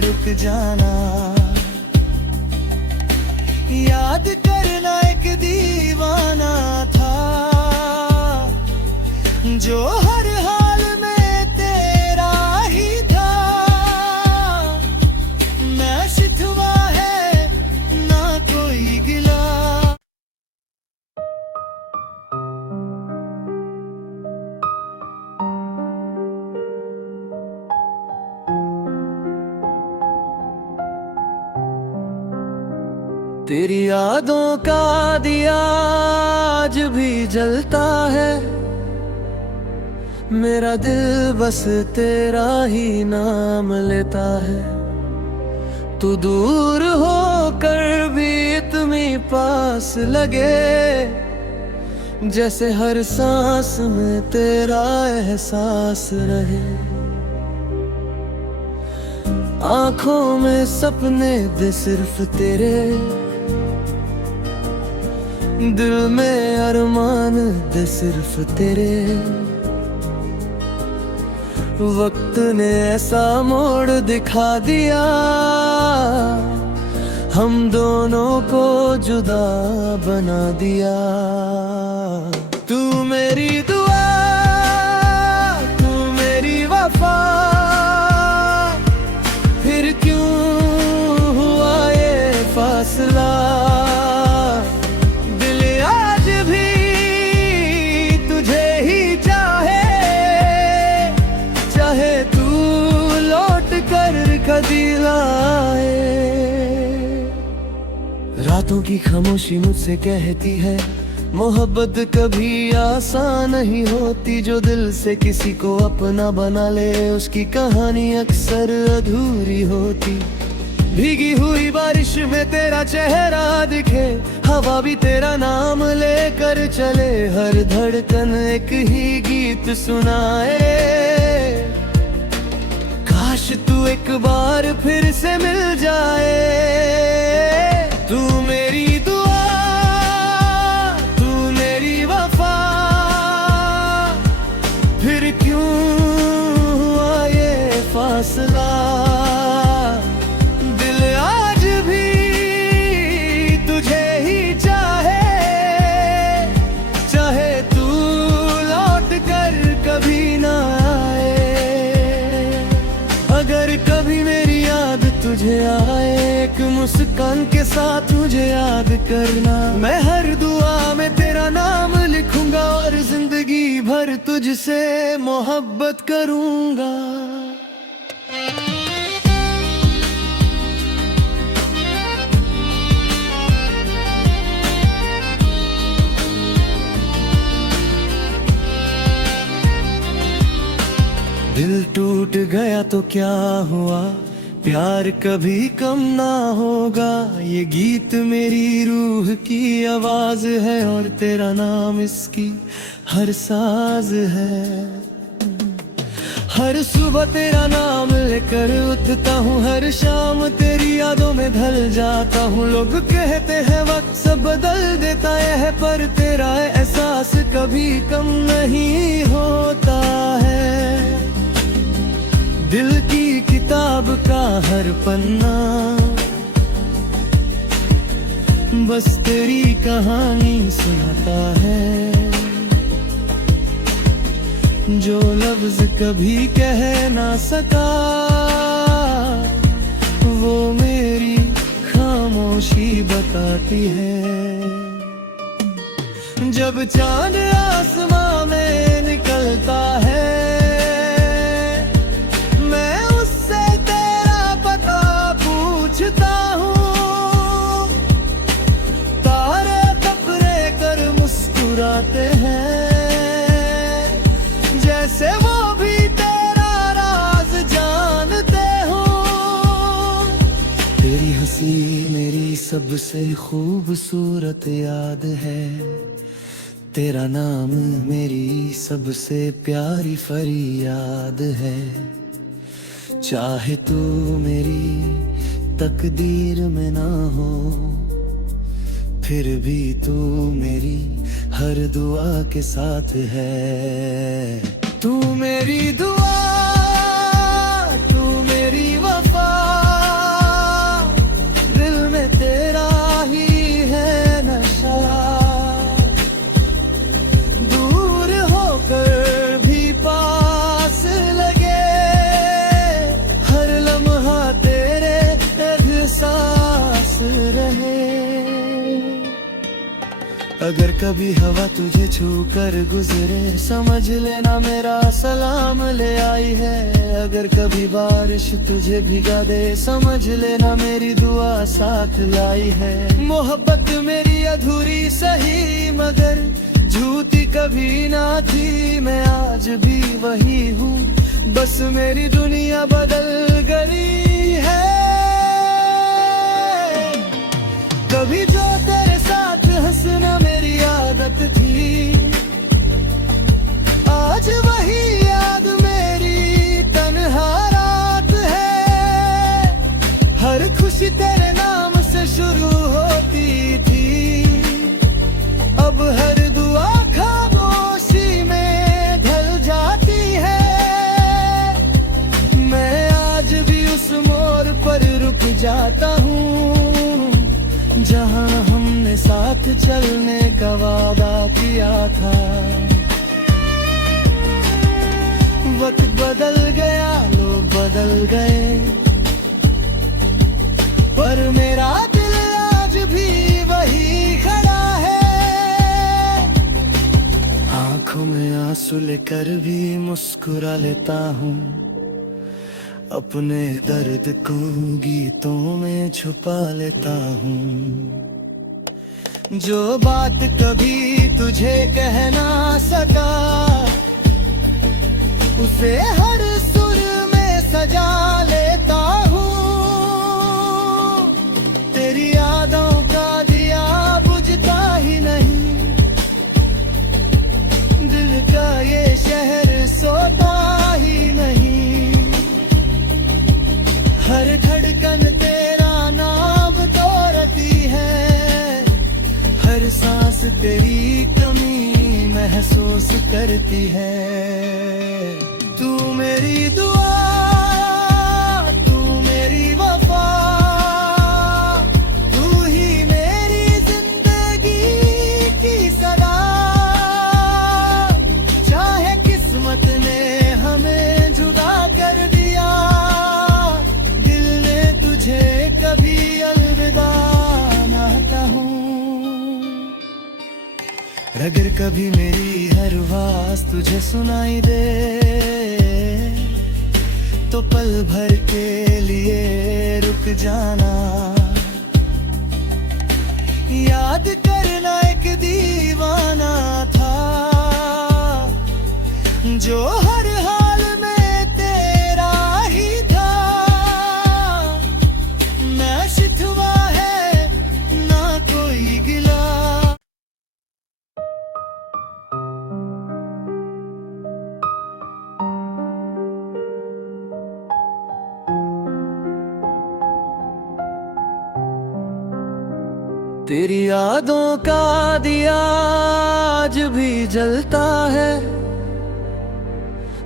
रुक जाना। याद करना एक दीवाना था, जो हर हाल में तेरा ही था। ना शिकवा है ना कोई गिला। तेरी यादों का दिया आज भी जलता है, मेरा दिल बस तेरा ही नाम लेता है। तू दूर होकर भी इतनी पास लगे, जैसे हर सांस में तेरा एहसास रहे। आंखों में सपने दे सिर्फ तेरे, दिल में अरमान दे सिर्फ तेरे। वक्त ने ऐसा मोड़ दिखा दिया, हम दोनों को जुदा बना दिया। तू मेरी दुआ, तू मेरी वफा, फिर क्यों हुआ ये फासला। दिल आज भी तुझे ही चाहे, चाहे तू लौट कर कभी लाए। रातों की खामोशी मुझसे कहती है, मोहब्बत कभी आसान नहीं होती। जो दिल से किसी को अपना बना ले, उसकी कहानी अक्सर अधूरी होती। भीगी हुई बारिश में तेरा चेहरा दिखे, हवा भी तेरा नाम लेकर चले। हर धड़कन एक ही गीत सुनाए, काश तू एक बार फिर से मिल जाए। तू मेरी दुआ, तू मेरी वफा, फिर क्यों हुआ ये फासला। दिल आज भी तुझे ही चाहे, चाहे तू लौट कर कभी ना आए। अगर कभी मेरी याद तुझे आए, एक मुस्कान के साथ मुझे याद करना। मैं हर दुआ में तेरा नाम लिखूंगा, और जिंदगी भर तुझसे मोहब्बत करूंगा। दिल टूट गया तो क्या हुआ, प्यार कभी कम ना होगा, ये गीत मेरी रूह की आवाज है और तेरा नाम इसकी हर साज है। हर सुबह तेरा नाम लेकर उठता हूँ, हर शाम तेरी यादों में ढल जाता हूँ। लोग कहते हैं वक्त सब बदल देता है, पर तेरा एहसास कभी कम नहीं होता है। दिल की किताब का हर पन्ना बस तेरी कहानी सुनाता है। जो लफ्ज कभी कह ना सका, वो मेरी खामोशी बताती है। जब चांद आसमां में निकलता है, मैं उससे तेरा पता पूछता हूँ। तारे तपरे कर मुस्कुराते हैं, जैसे वो भी तेरा राज जानते हो। तेरी हंसी मेरी सबसे खूबसूरत याद है, तेरा नाम मेरी सबसे प्यारी फरियाद है। चाहे तू मेरी तकदीर में ना हो, फिर भी तू मेरी हर दुआ के साथ है। तू मेरी दुआ, तू मेरी वफा, दिल में तेरा ही है नशा। दूर होकर भी पास लगे, हर लम्हा तेरे एहसास रहे। अगर कभी हवा तुझे छू कर गुजरे, समझ लेना मेरा सलाम ले आई है। अगर कभी बारिश तुझे भिगा दे, समझ लेना मेरी दुआ साथ लाई है। मोहब्बत मेरी अधूरी सही मगर झूठी कभी ना थी, मैं आज भी वही हूँ, बस मेरी दुनिया बदल गई है। कभी जो तेरे साथ हंसना मेरी आदत थी, आज वही याद मेरी तन्हा रात है। हर खुशी तेरे नाम से शुरू होती थी, अब हर दुआ खामोशी में ढल जाती है। मैं आज भी उस मोड़ पर रुक जाता हूँ, जहाँ हमने साथ चलने का वादा किया था। वक्त बदल गया, लोग बदल गए, पर मेरा दिल आज भी वही खड़ा है। आंखों में आंसू लेकर भी मुस्कुरा लेता हूँ, अपने दर्द को गीतों में छुपा लेता हूँ। जो बात कभी तुझे कह ना सका, उसे हर सुर में सजा लेता हूँ। तेरी यादों का दिया बुझता ही नहीं, दिल का ये शहर सोता ही नहीं। हर धड़कन तेरा नाम दोहराती है, हर सांस तेरी कमी महसूस करती है। तू मेरी दुआ, तू मेरी वफा, तू ही मेरी जिंदगी की सदा। चाहे किस्मत ने हमें जुदा कर दिया, तुझे कभी अलविदा ना कहूँ। अगर कभी मेरी हर आवाज तुझे सुनाई दे, तो पल भर के लिए रुक जाना। याद करना एक दीवाना था, जो हर हाल में तेरा ही था। तेरी यादों का दिया आज भी जलता है,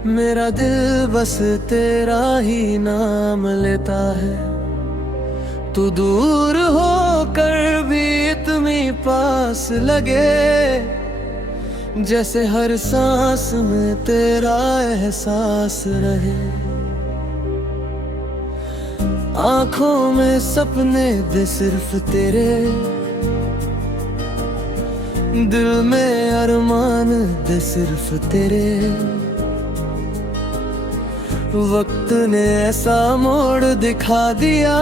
मेरा दिल बस तेरा ही नाम लेता है। तू दूर होकर भी इतनी पास लगे, जैसे हर सांस में तेरा एहसास रहे। आंखों में सपने दे सिर्फ तेरे, दिल में अरमान दे सिर्फ तेरे। वक्त ने ऐसा मोड़ दिखा दिया,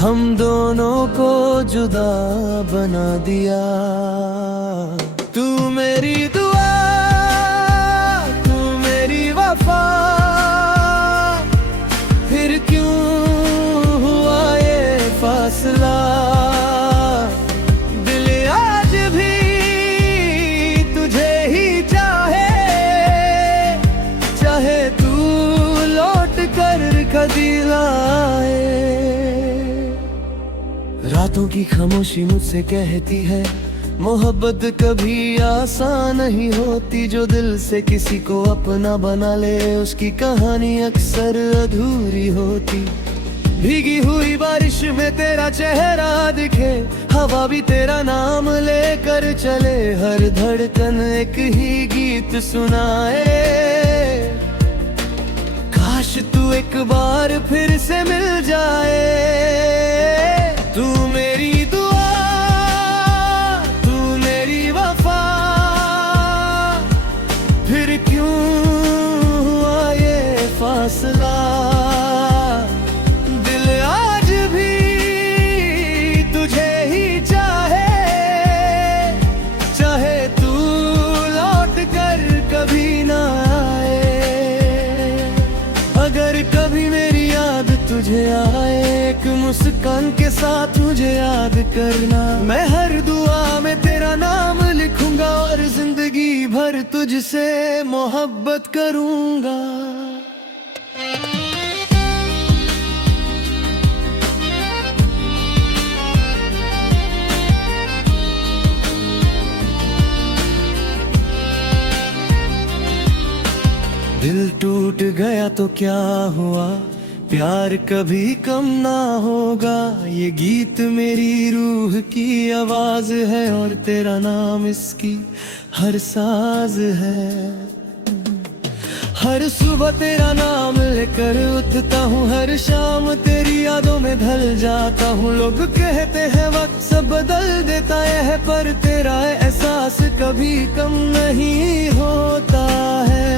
हम दोनों को जुदा बना दिया। तू मेरी दुआ, तू मेरी वफा, फिर क्यों हुआ ये फासला। दिल आज भी तुझे ही चाहे, चाहे तू लौट कर कभी लाए। रातों की खामोशी मुझसे कहती है, मोहब्बत कभी आसान नहीं होती। जो दिल से किसी को अपना बना ले, उसकी कहानी अक्सर अधूरी होती। भीगी हुई बारिश में तेरा चेहरा दिखे, हवा भी तेरा नाम लेकर चले। हर धड़कन एक ही गीत सुनाए, काश तू एक बार फिर से मिल जाए। तू मेरी दुआ, तू मेरी वफा, फिर क्यों हुआ ये फासला। दिल आज भी तुझे ही चाहे, चाहे तू लौट कर कभी ना आए। अगर कभी मेरी याद तुझे आए, एक मुस्कान के साथ मुझे याद करना। मैं हर दुआ में तेरा नाम लिखूंगा, और जिंदगी भर तुझसे मोहब्बत करूंगा। दिल टूट गया तो क्या हुआ, प्यार कभी कम ना होगा। ये गीत मेरी रूह की आवाज है, और तेरा नाम इसकी हर साज है। हर सुबह तेरा नाम लेकर उठता हूँ, हर शाम तेरी यादों में ढल जाता हूँ। लोग कहते हैं वक्त सब बदल देता है, पर तेरा एहसास कभी कम नहीं होता है।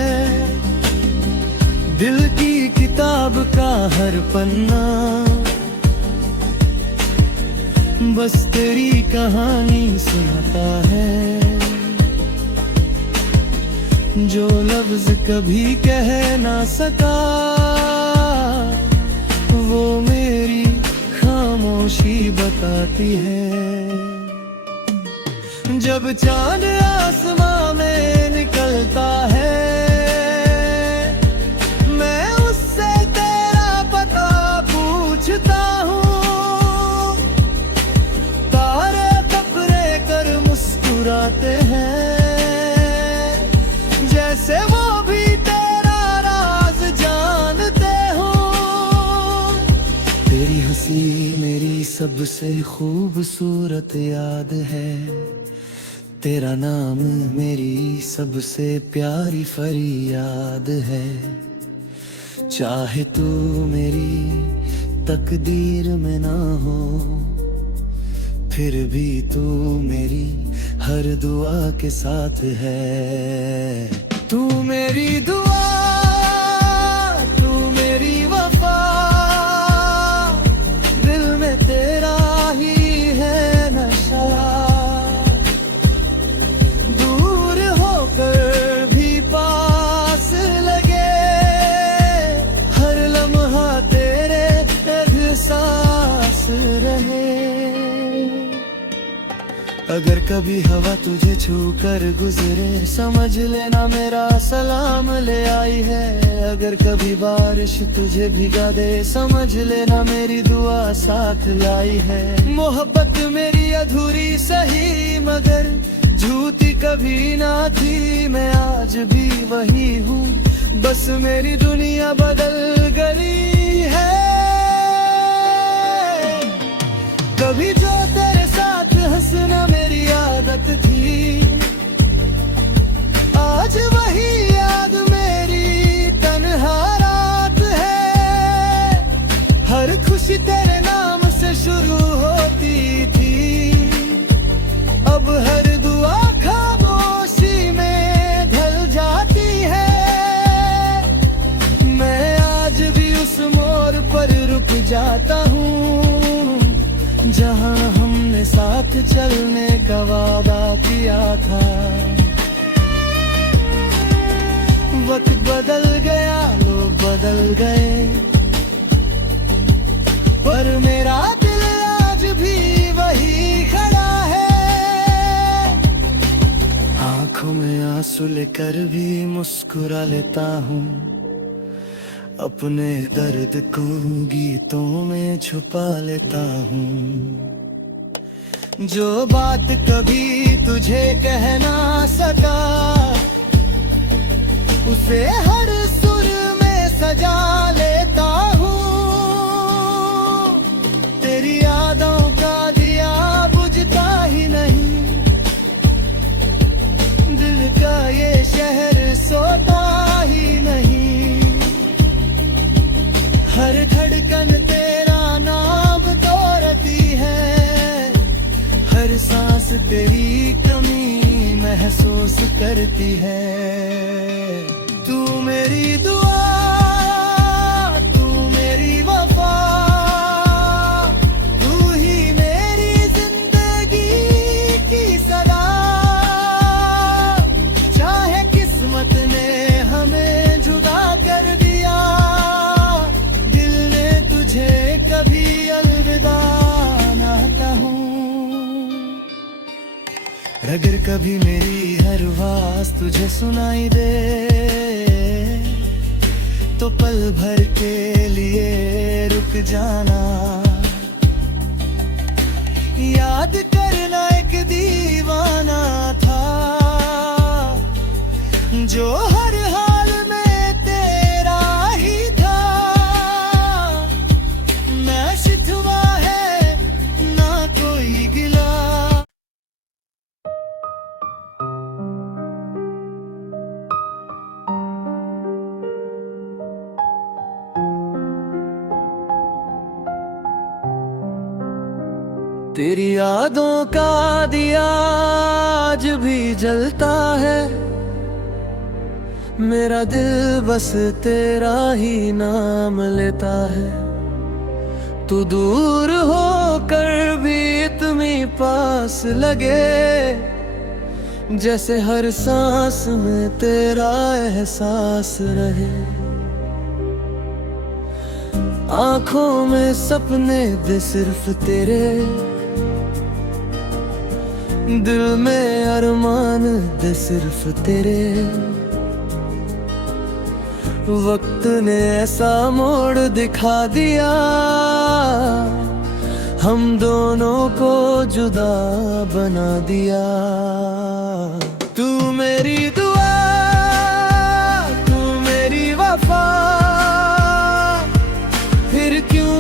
दिल की किताब का हर पन्ना बस तेरी कहानी सुनाता है। जो लफ्ज कभी कह ना सका, वो मेरी खामोशी बताती है। जब चांद आसमां में निकलता है, तारे टकरे कर मुस्कुराते हैं, जैसे वो भी तेरा राज जानते हो। तेरी हंसी मेरी सबसे खूबसूरत याद है, तेरा नाम मेरी सबसे प्यारी फरियाद है। चाहे तू मेरी तकदीर में ना हो, फिर भी तू मेरी हर दुआ के साथ है। तू मेरी दुआ, तू मेरी वफा, दिल में तेरा ही है नशा। दूर होकर भी पास लगे, हर लम्हा तेरे एहसास रहे। अगर कभी हवा तुझे छू कर गुजरे, समझ लेना मेरा सलाम ले आई है। अगर कभी बारिश तुझे भिगा दे, समझ लेना मेरी दुआ साथ लाई है। मोहब्बत मेरी अधूरी सही मगर झूठी कभी ना थी, मैं आज भी वही हूँ, बस मेरी दुनिया बदल गई है। कभी जो तेरे साथ हंसना मेरी आदत थी, आज वही याद मेरी तन्हा रात है। हर खुशी तेरे नाम से शुरू होती थी, अब हर दुआ खामोशी में ढल जाती है। मैं आज भी उस मोड़ पर रुक जाता हूँ, जहाँ हमने साथ चलने का वादा किया था। वक्त बदल गया, लोग बदल गए, पर मेरा दिल आज भी वही खड़ा है। आंखों में आंसू लेकर भी मुस्कुरा लेता हूँ, अपने दर्द को गीतों में छुपा लेता हूँ। जो बात कभी तुझे कह ना सका, उसे हर सुर में सजा लेता हूँ। तेरी यादों का दिया बुझता ही नहीं, दिल का ये शहर सोता ही नहीं। हर धड़कन तेरा नाम दोहराती है, हर सांस तेरी कमी महसूस करती है। तू मेरी दुआ, तू मेरी वफा, तू ही मेरी जिंदगी की सदा। चाहे किस्मत ने हमें जुदा कर दिया, कभी अलविदा ना कहूँ। अगर कभी मेरी हर आवाज़ तुझे सुनाई दे, तो पल भर के लिए रुक जाना। याद करना एक दीवाना था, जो हर हाल में तेरा ही था। ना शिकवा है ना कोई गिला। तेरी यादों का दिया आज भी जलता है, मेरा दिल बस तेरा ही नाम लेता है। तू दूर होकर भी इतनी पास लगे, जैसे हर सांस में तेरा एहसास रहे। आंखों में सपने दे सिर्फ तेरे, दिल में अरमान दे सिर्फ तेरे। वक्त ने ऐसा मोड़ दिखा दिया, हम दोनों को जुदा बना दिया। तू मेरी दुआ, तू मेरी वफा, फिर क्यों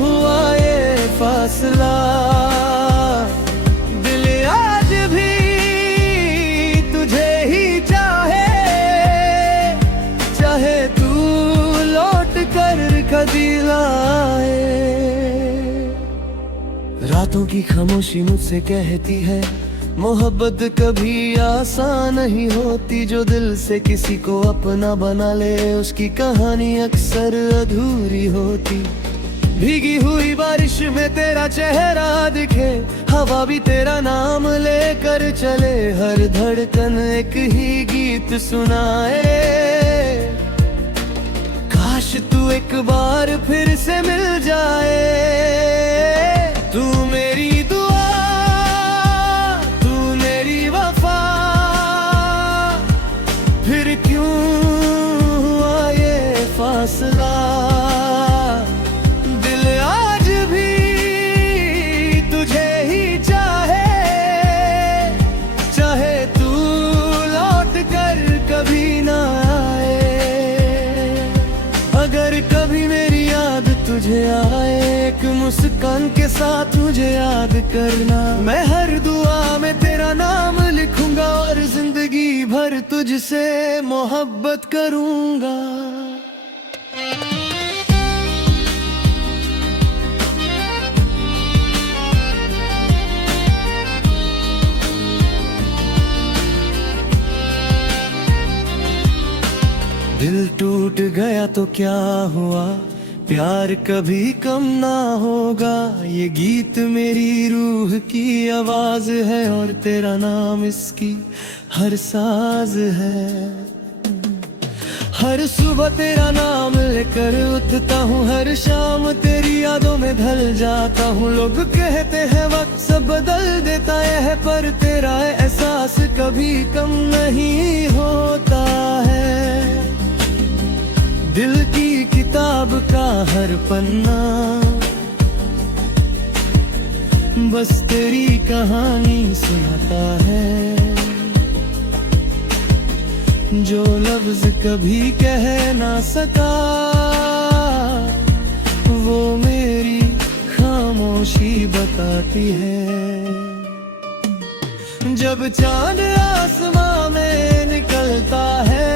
हुआ ये फासला। दिल आज भी तुझे ही चाहे, चाहे तू लौट कर कभी लाए। रातों की खामोशी मुझसे कहती है, मोहब्बत कभी आसान नहीं होती। जो दिल से किसी को अपना बना ले, उसकी कहानी अक्सर अधूरी होती। भीगी हुई बारिश में तेरा चेहरा दिखे, हवा भी तेरा नाम लेकर चले। हर धड़कन एक ही गीत सुनाए, काश तू एक बार फिर से मिल जाए। तू मेरी दुआ, तुझे आए, एक मुस्कान के साथ मुझे याद करना। मैं हर दुआ में तेरा नाम लिखूंगा और जिंदगी भर तुझसे मोहब्बत करूंगा। दिल टूट गया तो क्या हुआ, प्यार कभी कम ना होगा। ये गीत मेरी रूह की आवाज है और तेरा नाम इसकी हर साज है। हर सुबह तेरा नाम लेकर उठता हूँ, हर शाम तेरी यादों में ढल जाता हूँ। लोग कहते हैं वक्त सब बदल देता है, पर तेरा एहसास कभी कम नहीं होता है। दिल की किताब का हर पन्ना बस तेरी कहानी सुनाता है। जो लफ्ज कभी कह ना सका वो मेरी खामोशी बताती है। जब चांद आसमां में निकलता है,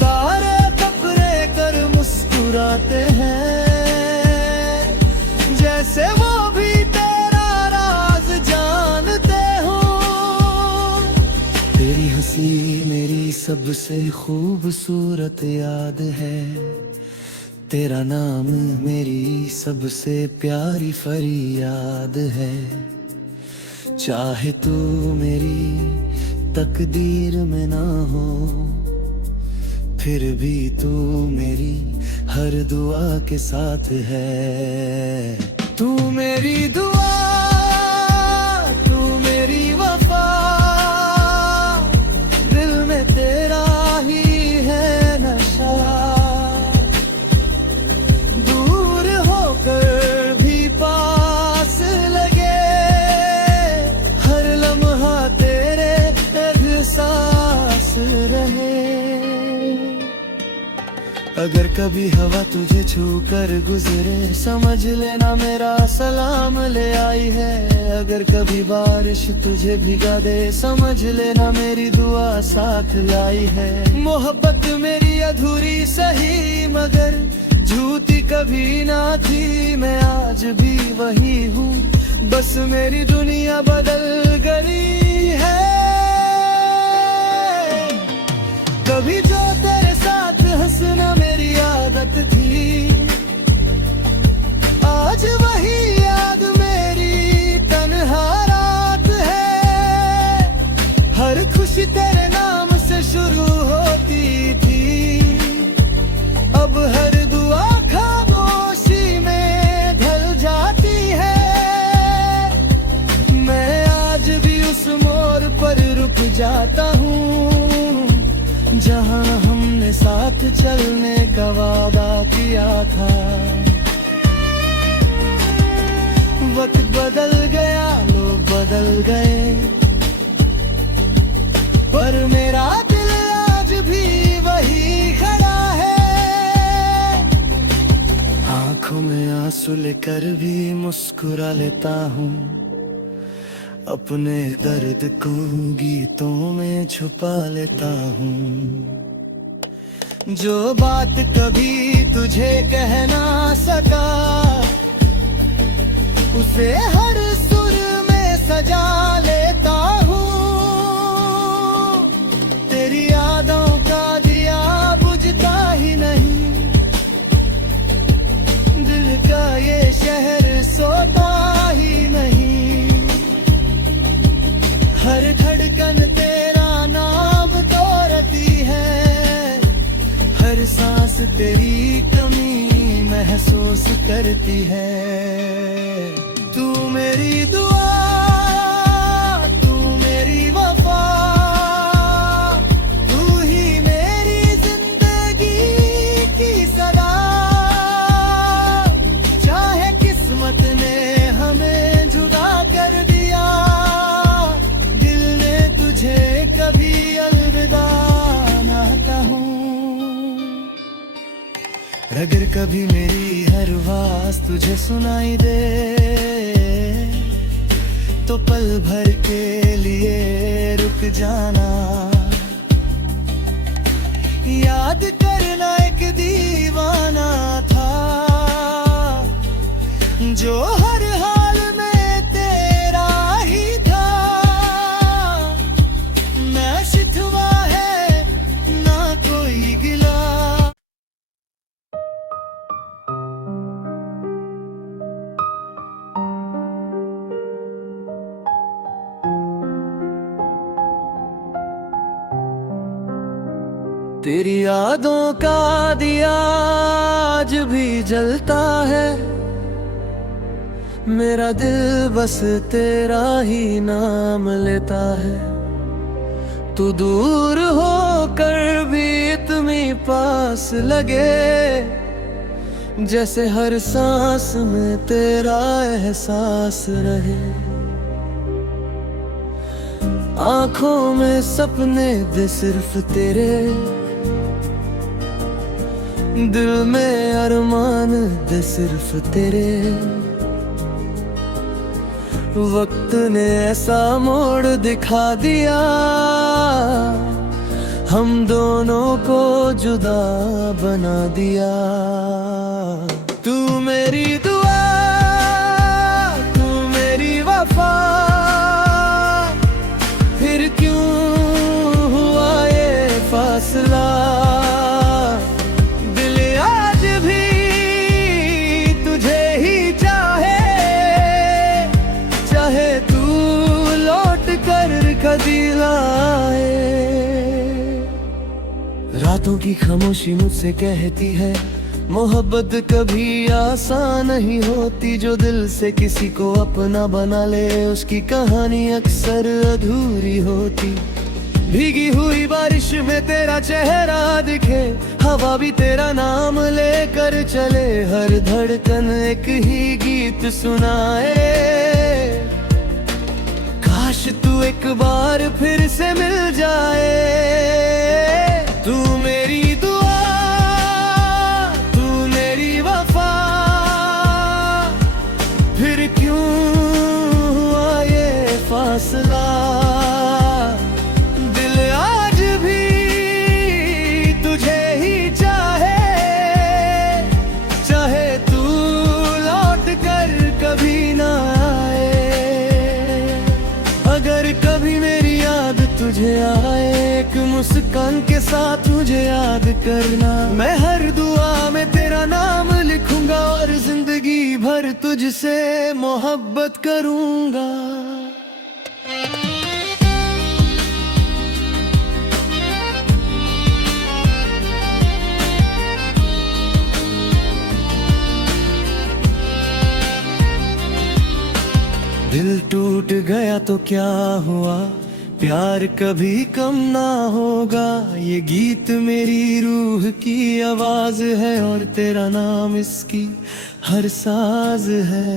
तारे टकरे कर मुस्कुराते हैं, जैसे वो भी तेरा राज जानते हो। तेरी हंसी मेरी सबसे खूबसूरत याद है, तेरा नाम मेरी सबसे प्यारी फरियाद है। चाहे तू मेरी तकदीर में ना हो, फिर भी तू मेरी हर दुआ के साथ है। तू मेरी दुआ, तू मेरी वफा, दिल में तेरा ही है नशा। दूर होकर भी पास लगे, हर लम्हा तेरे एहसास रहे। अगर कभी हवा तुझे छू कर गुजरे, समझ लेना मेरा सलाम ले आई है। अगर कभी बारिश तुझे भिगा दे, समझ लेना मेरी दुआ साथ लाई है। मोहब्बत मेरी अधूरी सही मगर झूठी कभी ना थी, मैं आज भी वही हूँ, बस मेरी दुनिया बदल गई है। कभी जो तेरे साथ हंसना मेरी आदत थी, आज वही याद मेरी तन्हा रात है। हर खुशी तेरे नाम से शुरू होती थी, अब हर दुआ खामोशी में ढल जाती है। मैं आज भी उस मोड़ पर रुक जाता हूँ, जहाँ हमने साथ चलने का वादा किया था। वक्त बदल गया, लोग बदल गए, पर मेरा दिल आज भी वही खड़ा है। आंखों में आंसू लेकर भी मुस्कुरा लेता हूँ, अपने दर्द को गीतों में छुपा लेता हूँ। जो बात कभी तुझे कह ना सका, उसे हर सुर में सजा लेता हूँ। तेरी यादों का दिया बुझता ही नहीं, दिल का ये शहर सोता ही नहीं। हर धड़कन तेरा नाम दोहराती है, हर सांस तेरी कमी महसूस करती है। तू मेरी दुआ, तू मेरी वफा, तू ही मेरी जिंदगी की सदा। चाहे किस्मत ने हमें जुदा कर दिया, अगर कभी मेरी हर आवाज तुझे सुनाई दे तो पल भर के लिए रुक जाना। याद करना एक दीवाना था जो हर हाल में तेरा ही था। ना शिकवा है ना कोई गिला। तेरी यादों का दिया आज भी जलता है। मेरा दिल बस तेरा ही नाम लेता है। तू दूर होकर भी इतनी पास लगे जैसे हर सांस में तेरा एहसास रहे। आंखों में सपने दे सिर्फ तेरे, दिल में अरमान दे सिर्फ तेरे। वक्त ने ऐसा मोड़ दिखा दिया हम दोनों को जुदा बना दिया। तू मेरी दुआ तू मेरी वफा, फिर क्यों हुआ ये फासला। रातों की खामोशी मुझसे कहती है मोहब्बत कभी आसान नहीं होती। जो दिल से किसी को अपना बना ले उसकी कहानी अक्सर अधूरी होती। भीगी हुई बारिश में तेरा चेहरा दिखे, हवा भी तेरा नाम लेकर चले। हर धड़कन एक ही गीत सुनाए। काश तू एक बार फिर से मिल जाए। तू मेरी दुआ तू मेरी वफा, फिर क्यों हुआ ये फासला। दिल आज भी तुझे ही चाहे, चाहे तू लौट कर कभी ना आए। अगर कभी मेरी याद तुझे आए एक मुस्कान के साथ मुझे याद करना। मैं हर दुआ में तेरा नाम लिखूंगा और जिंदगी भर तुझसे मोहब्बत करूंगा। दिल टूट गया तो क्या हुआ, प्यार कभी कम ना होगा। ये गीत मेरी रूह की आवाज है और तेरा नाम इसकी हर साज है।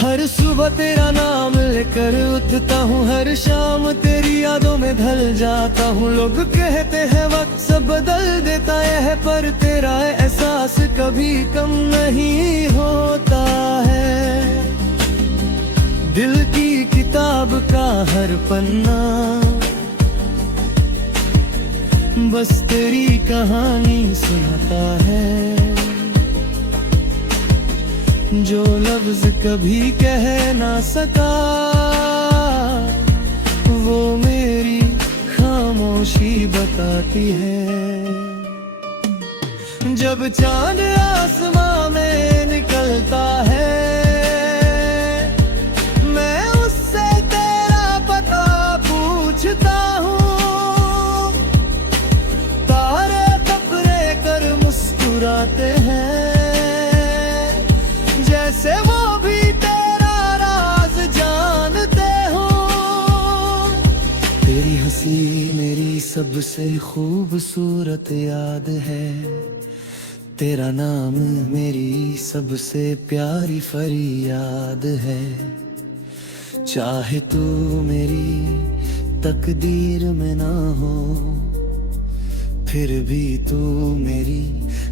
हर सुबह तेरा नाम लेकर उठता हूँ, हर शाम तेरी यादों में ढल जाता हूँ। लोग कहते हैं वक्त सब बदल देता है, पर तेरा एहसास कभी कम नहीं होता है। दिल की किताब का हर पन्ना बस तेरी कहानी सुनाता है। जो लफ्ज कभी कह ना सका वो मेरी खामोशी बताती है। जब चांद आसमां में निकलता है हैं, जैसे वो भी तेरा राज जानते हो। तेरी हंसी मेरी सबसे खूबसूरत याद है। तेरा नाम मेरी सबसे प्यारी फरियाद है। चाहे तू मेरी तकदीर में ना हो फिर भी तू मेरी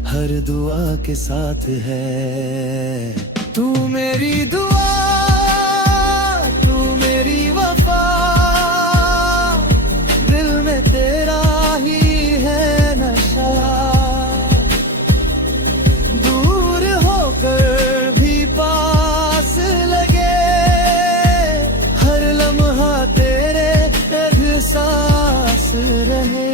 हर दुआ के साथ है। तू मेरी दुआ, तू मेरी वफा, दिल में तेरा ही है नशा। दूर होकर भी पास लगे, हर लम्हा तेरे एहसास रहे।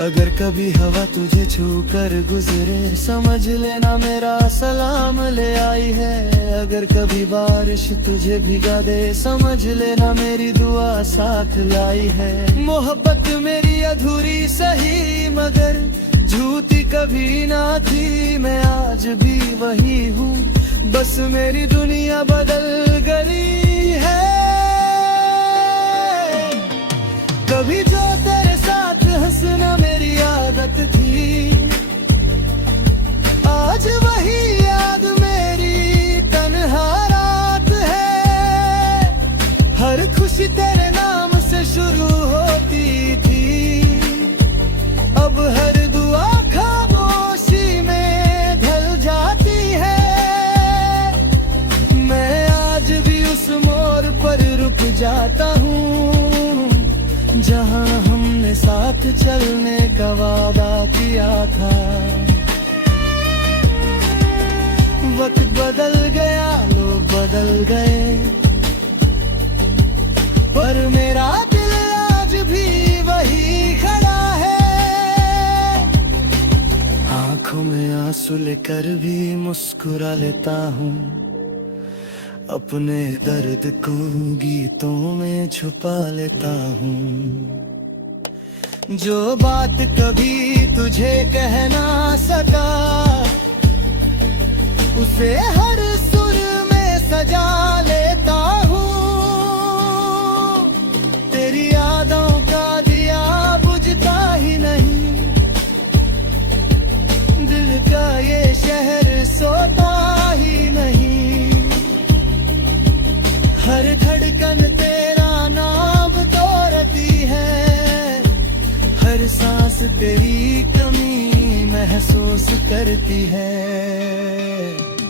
अगर कभी हवा तुझे छू कर गुजरे, समझ लेना मेरा सलाम ले आई है। अगर कभी बारिश तुझे भिगा दे, समझ लेना मेरी दुआ साथ लाई है। मोहब्बत मेरी अधूरी सही मगर झूठी कभी ना थी, मैं आज भी वही हूँ, बस मेरी दुनिया बदल गई है। कभी जो तेरे साथ हंसना मेरी आदत थी, आज वही याद मेरी तन्हा रात है। हर खुशी तेरे नाम से शुरू होती थी, अब हर दुआ खामोशी में ढल जाती है। मैं आज भी उस मोड़ पर रुक जाता हूँ, जहाँ हमने साथ चलने का वादा किया था। वक्त बदल गया, लोग बदल गए, पर मेरा दिल आज भी वही खड़ा है। आंखों में आंसू लेकर भी मुस्कुरा लेता हूँ, अपने दर्द को गीतों में छुपा लेता हूँ। जो बात कभी तुझे कह ना सका, उसे हर सुर में सजा लेता हूँ। तेरी यादों का दिया बुझता ही नहीं, दिल का ये शहर सोता ही नहीं। हर धड़कन तेरा नाम दोहराती है, हर सांस तेरी कमी महसूस करती है।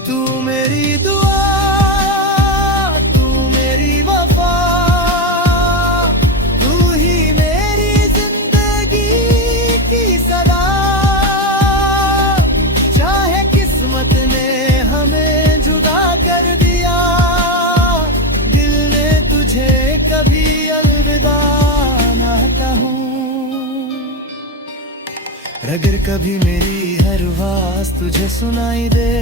तू मेरी दुआ, तू मेरी वफा, तू ही मेरी जिंदगी की सदा। चाहे किस्मत ने हमें जुदा कर दिया, कभी अलविदा ना कहूँ। अगर कभी मेरी हर आवाज़ तुझे सुनाई दे,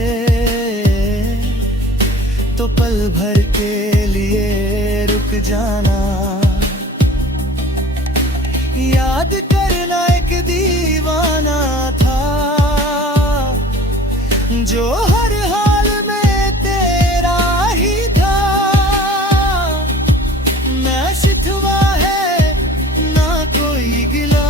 तो पल भर के लिए रुक जाना। याद करना एक दीवाना था, जो हर हाल में तेरा ही था। ना शिकवा है ना कोई गिला।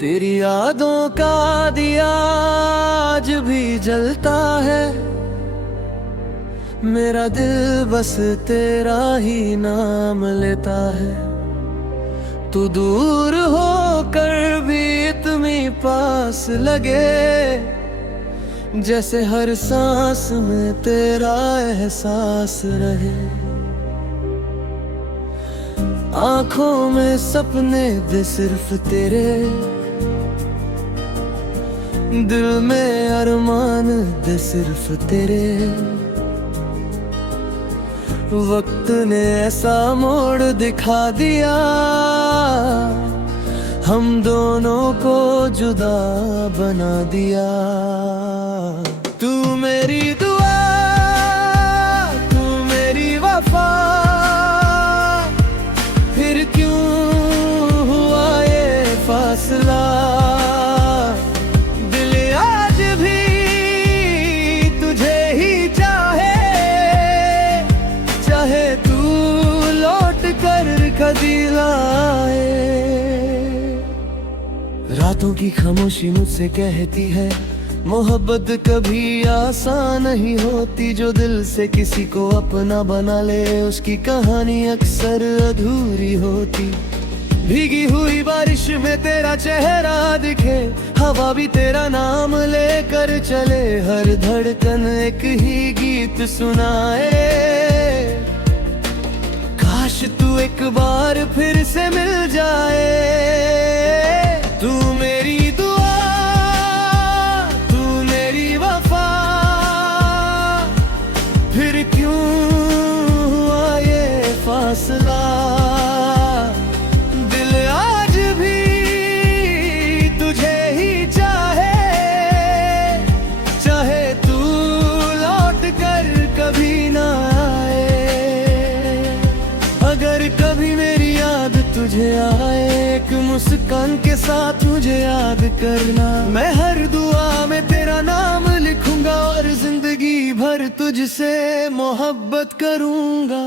तेरी यादों का दिया आज भी जलता है, मेरा दिल बस तेरा ही नाम लेता है। तू दूर होकर भी इतनी पास लगे, जैसे हर सांस में तेरा एहसास रहे। आंखों में सपने दे सिर्फ तेरे, दिल में अरमान दे सिर्फ तेरे। वक्त ने ऐसा मोड़ दिखा दिया, हम दोनों को जुदा बना दिया। तू मेरी दुआ, तू मेरी वफा, फिर क्यों हुआ ये फासला। कदी लाए रातों दिलों की खामोशी मुझसे कहती है, मोहब्बत कभी आसान नहीं होती। जो दिल से किसी को अपना बना ले, उसकी कहानी अक्सर अधूरी होती। भीगी हुई बारिश में तेरा चेहरा दिखे, हवा भी तेरा नाम लेकर चले, हर धड़कन एक ही गीत सुनाए। काश तू एक बार फिर से मिल जाए। तू मेरी दुआ, तू मेरी वफा, फिर क्यों हुआ ये फासला। दिल आज भी तुझे ही चाहे, चाहे तू लौट कर कभी ना आए। अगर कभी मेरी याद तुझे आए, एक मुस्कान के साथ मुझे याद करना। मैं हर दुआ में तेरा नाम लिखूंगा और जिंदगी भर तुझसे मोहब्बत करूंगा।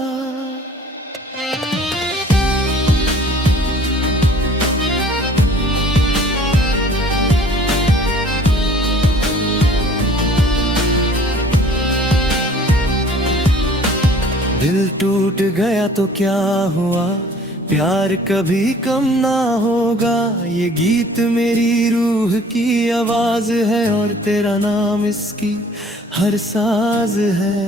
दिल टूट गया तो क्या हुआ, प्यार कभी कम ना होगा। ये गीत मेरी रूह की आवाज है और तेरा नाम इसकी हर साज है।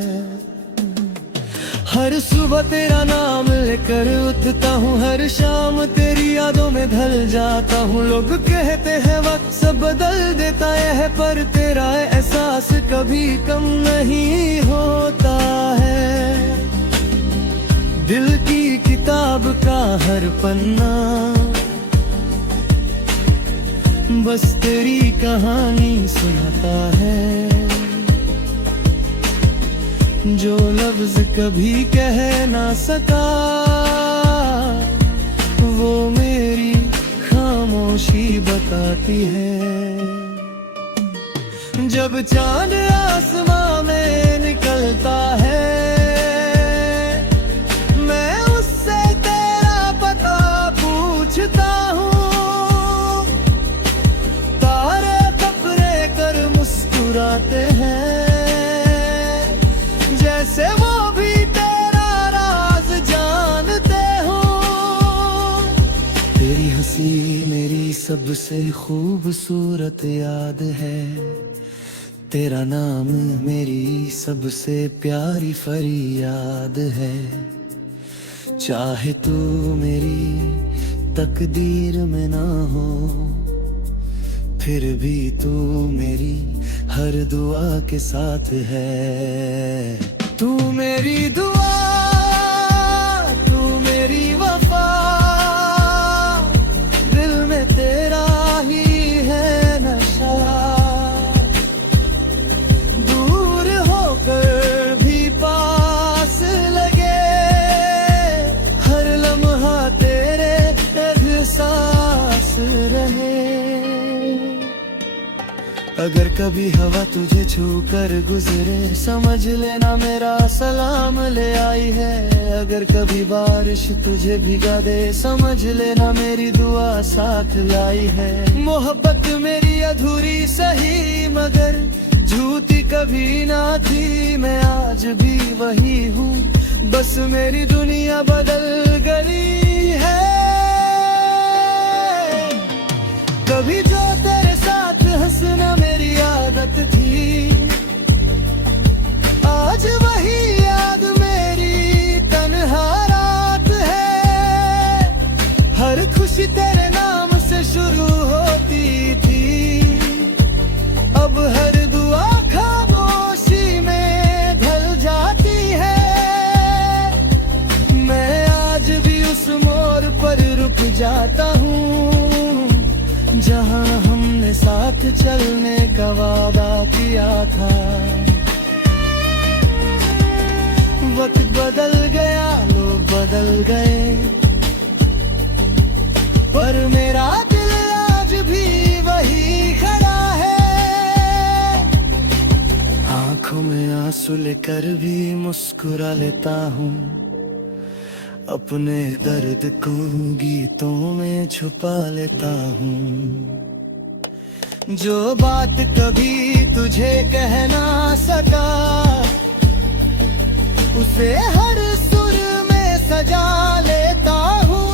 हर सुबह तेरा नाम लेकर उठता हूँ, हर शाम तेरी यादों में ढल जाता हूँ। लोग कहते हैं वक्त सब बदल देता है, पर तेरा एहसास कभी कम नहीं होता है। दिल की किताब का हर पन्ना बस तेरी कहानी सुनाता है। जो लफ्ज कभी कह ना सका, वो मेरी खामोशी बताती है। जब चांद आसमां में निकलता है, तारे टकरे कर मुस्कुराते हैं, जैसे वो भी तेरा राज जानते हो। तेरी हंसी मेरी सबसे खूबसूरत याद है, तेरा नाम मेरी सबसे प्यारी फरियाद है। चाहे तू मेरी तकदीर में ना हो, फिर भी तू मेरी हर दुआ के साथ है। तू मेरी दुआ, तू मेरी वफा, दिल में तेरा ही है नशा। दूर होकर भी पास लगे, हर लम्हा तेरे एहसास रहे। अगर कभी हवा तुझे छू कर गुजरे, समझ लेना मेरा सलाम ले आई है। अगर कभी बारिश तुझे भिगा दे, समझ लेना मेरी दुआ साथ लाई है। मोहब्बत मेरी अधूरी सही मगर झूठी कभी ना थी, मैं आज भी वही हूँ, बस मेरी दुनिया बदल गई है। कभी जो तेरे साथ हंसना मेरी आदत थी, आज वही याद मेरी तन्हा रात है। हर खुशी तेरे नाम से शुरू होती थी, अब हर दुआ खामोशी में ढल जाती है। मैं आज भी उस मोड़ पर रुक जाता हूँ, जहाँ हमने साथ चलने का वादा किया था। वक्त बदल गया, लोग बदल गए, पर मेरा दिल आज भी वही खड़ा है। आंखों में आंसू लेकर भी मुस्कुरा लेता हूँ, अपने दर्द को गीतों में छुपा लेता हूँ। जो बात कभी तुझे कह ना सका, उसे हर सुर में सजा लेता हूँ।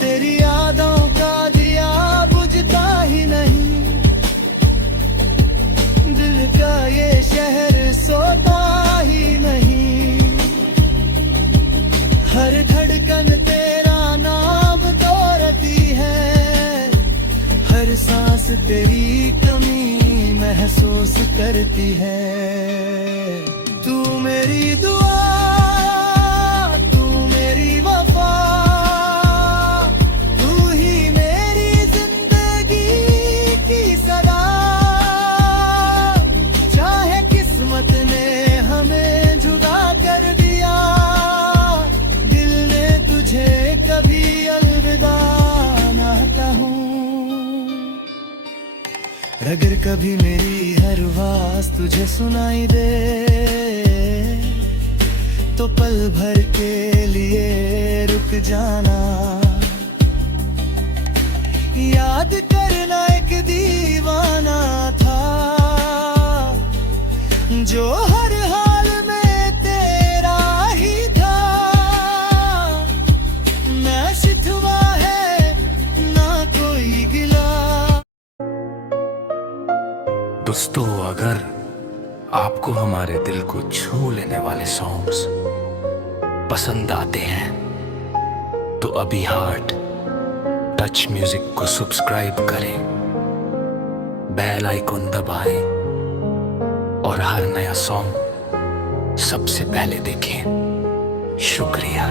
तेरी यादों का दिया बुझता ही नहीं, दिल का ये शहर सोता ही नहीं। हर धड़कन तेरा नाम दोहराती है, हर सांस तेरी कमी महसूस करती है। तू मेरी दुआ, तू मेरी वफा, तू ही मेरी जिंदगी की सदा। चाहे किस्मत ने हमें जुदा कर दिया, दिल ने तुझे कभी अलविदा ना कहूँ। अगर कभी मेरी हर आवाज़ तुझे सुनाई दे, तो पल भर के लिए रुक जाना। याद करना एक दीवाना था, जो हर हाल में तेरा ही था। ना शिकवा है ना कोई गिला। दोस्तों, अगर आपको हमारे दिल को छू लेने वाले सॉन्ग्स पसंद आते हैं तो अभी हार्ट टच म्यूजिक को सब्सक्राइब करें, बेल आइकॉन दबाएं और हर नया सॉन्ग सबसे पहले देखें। शुक्रिया।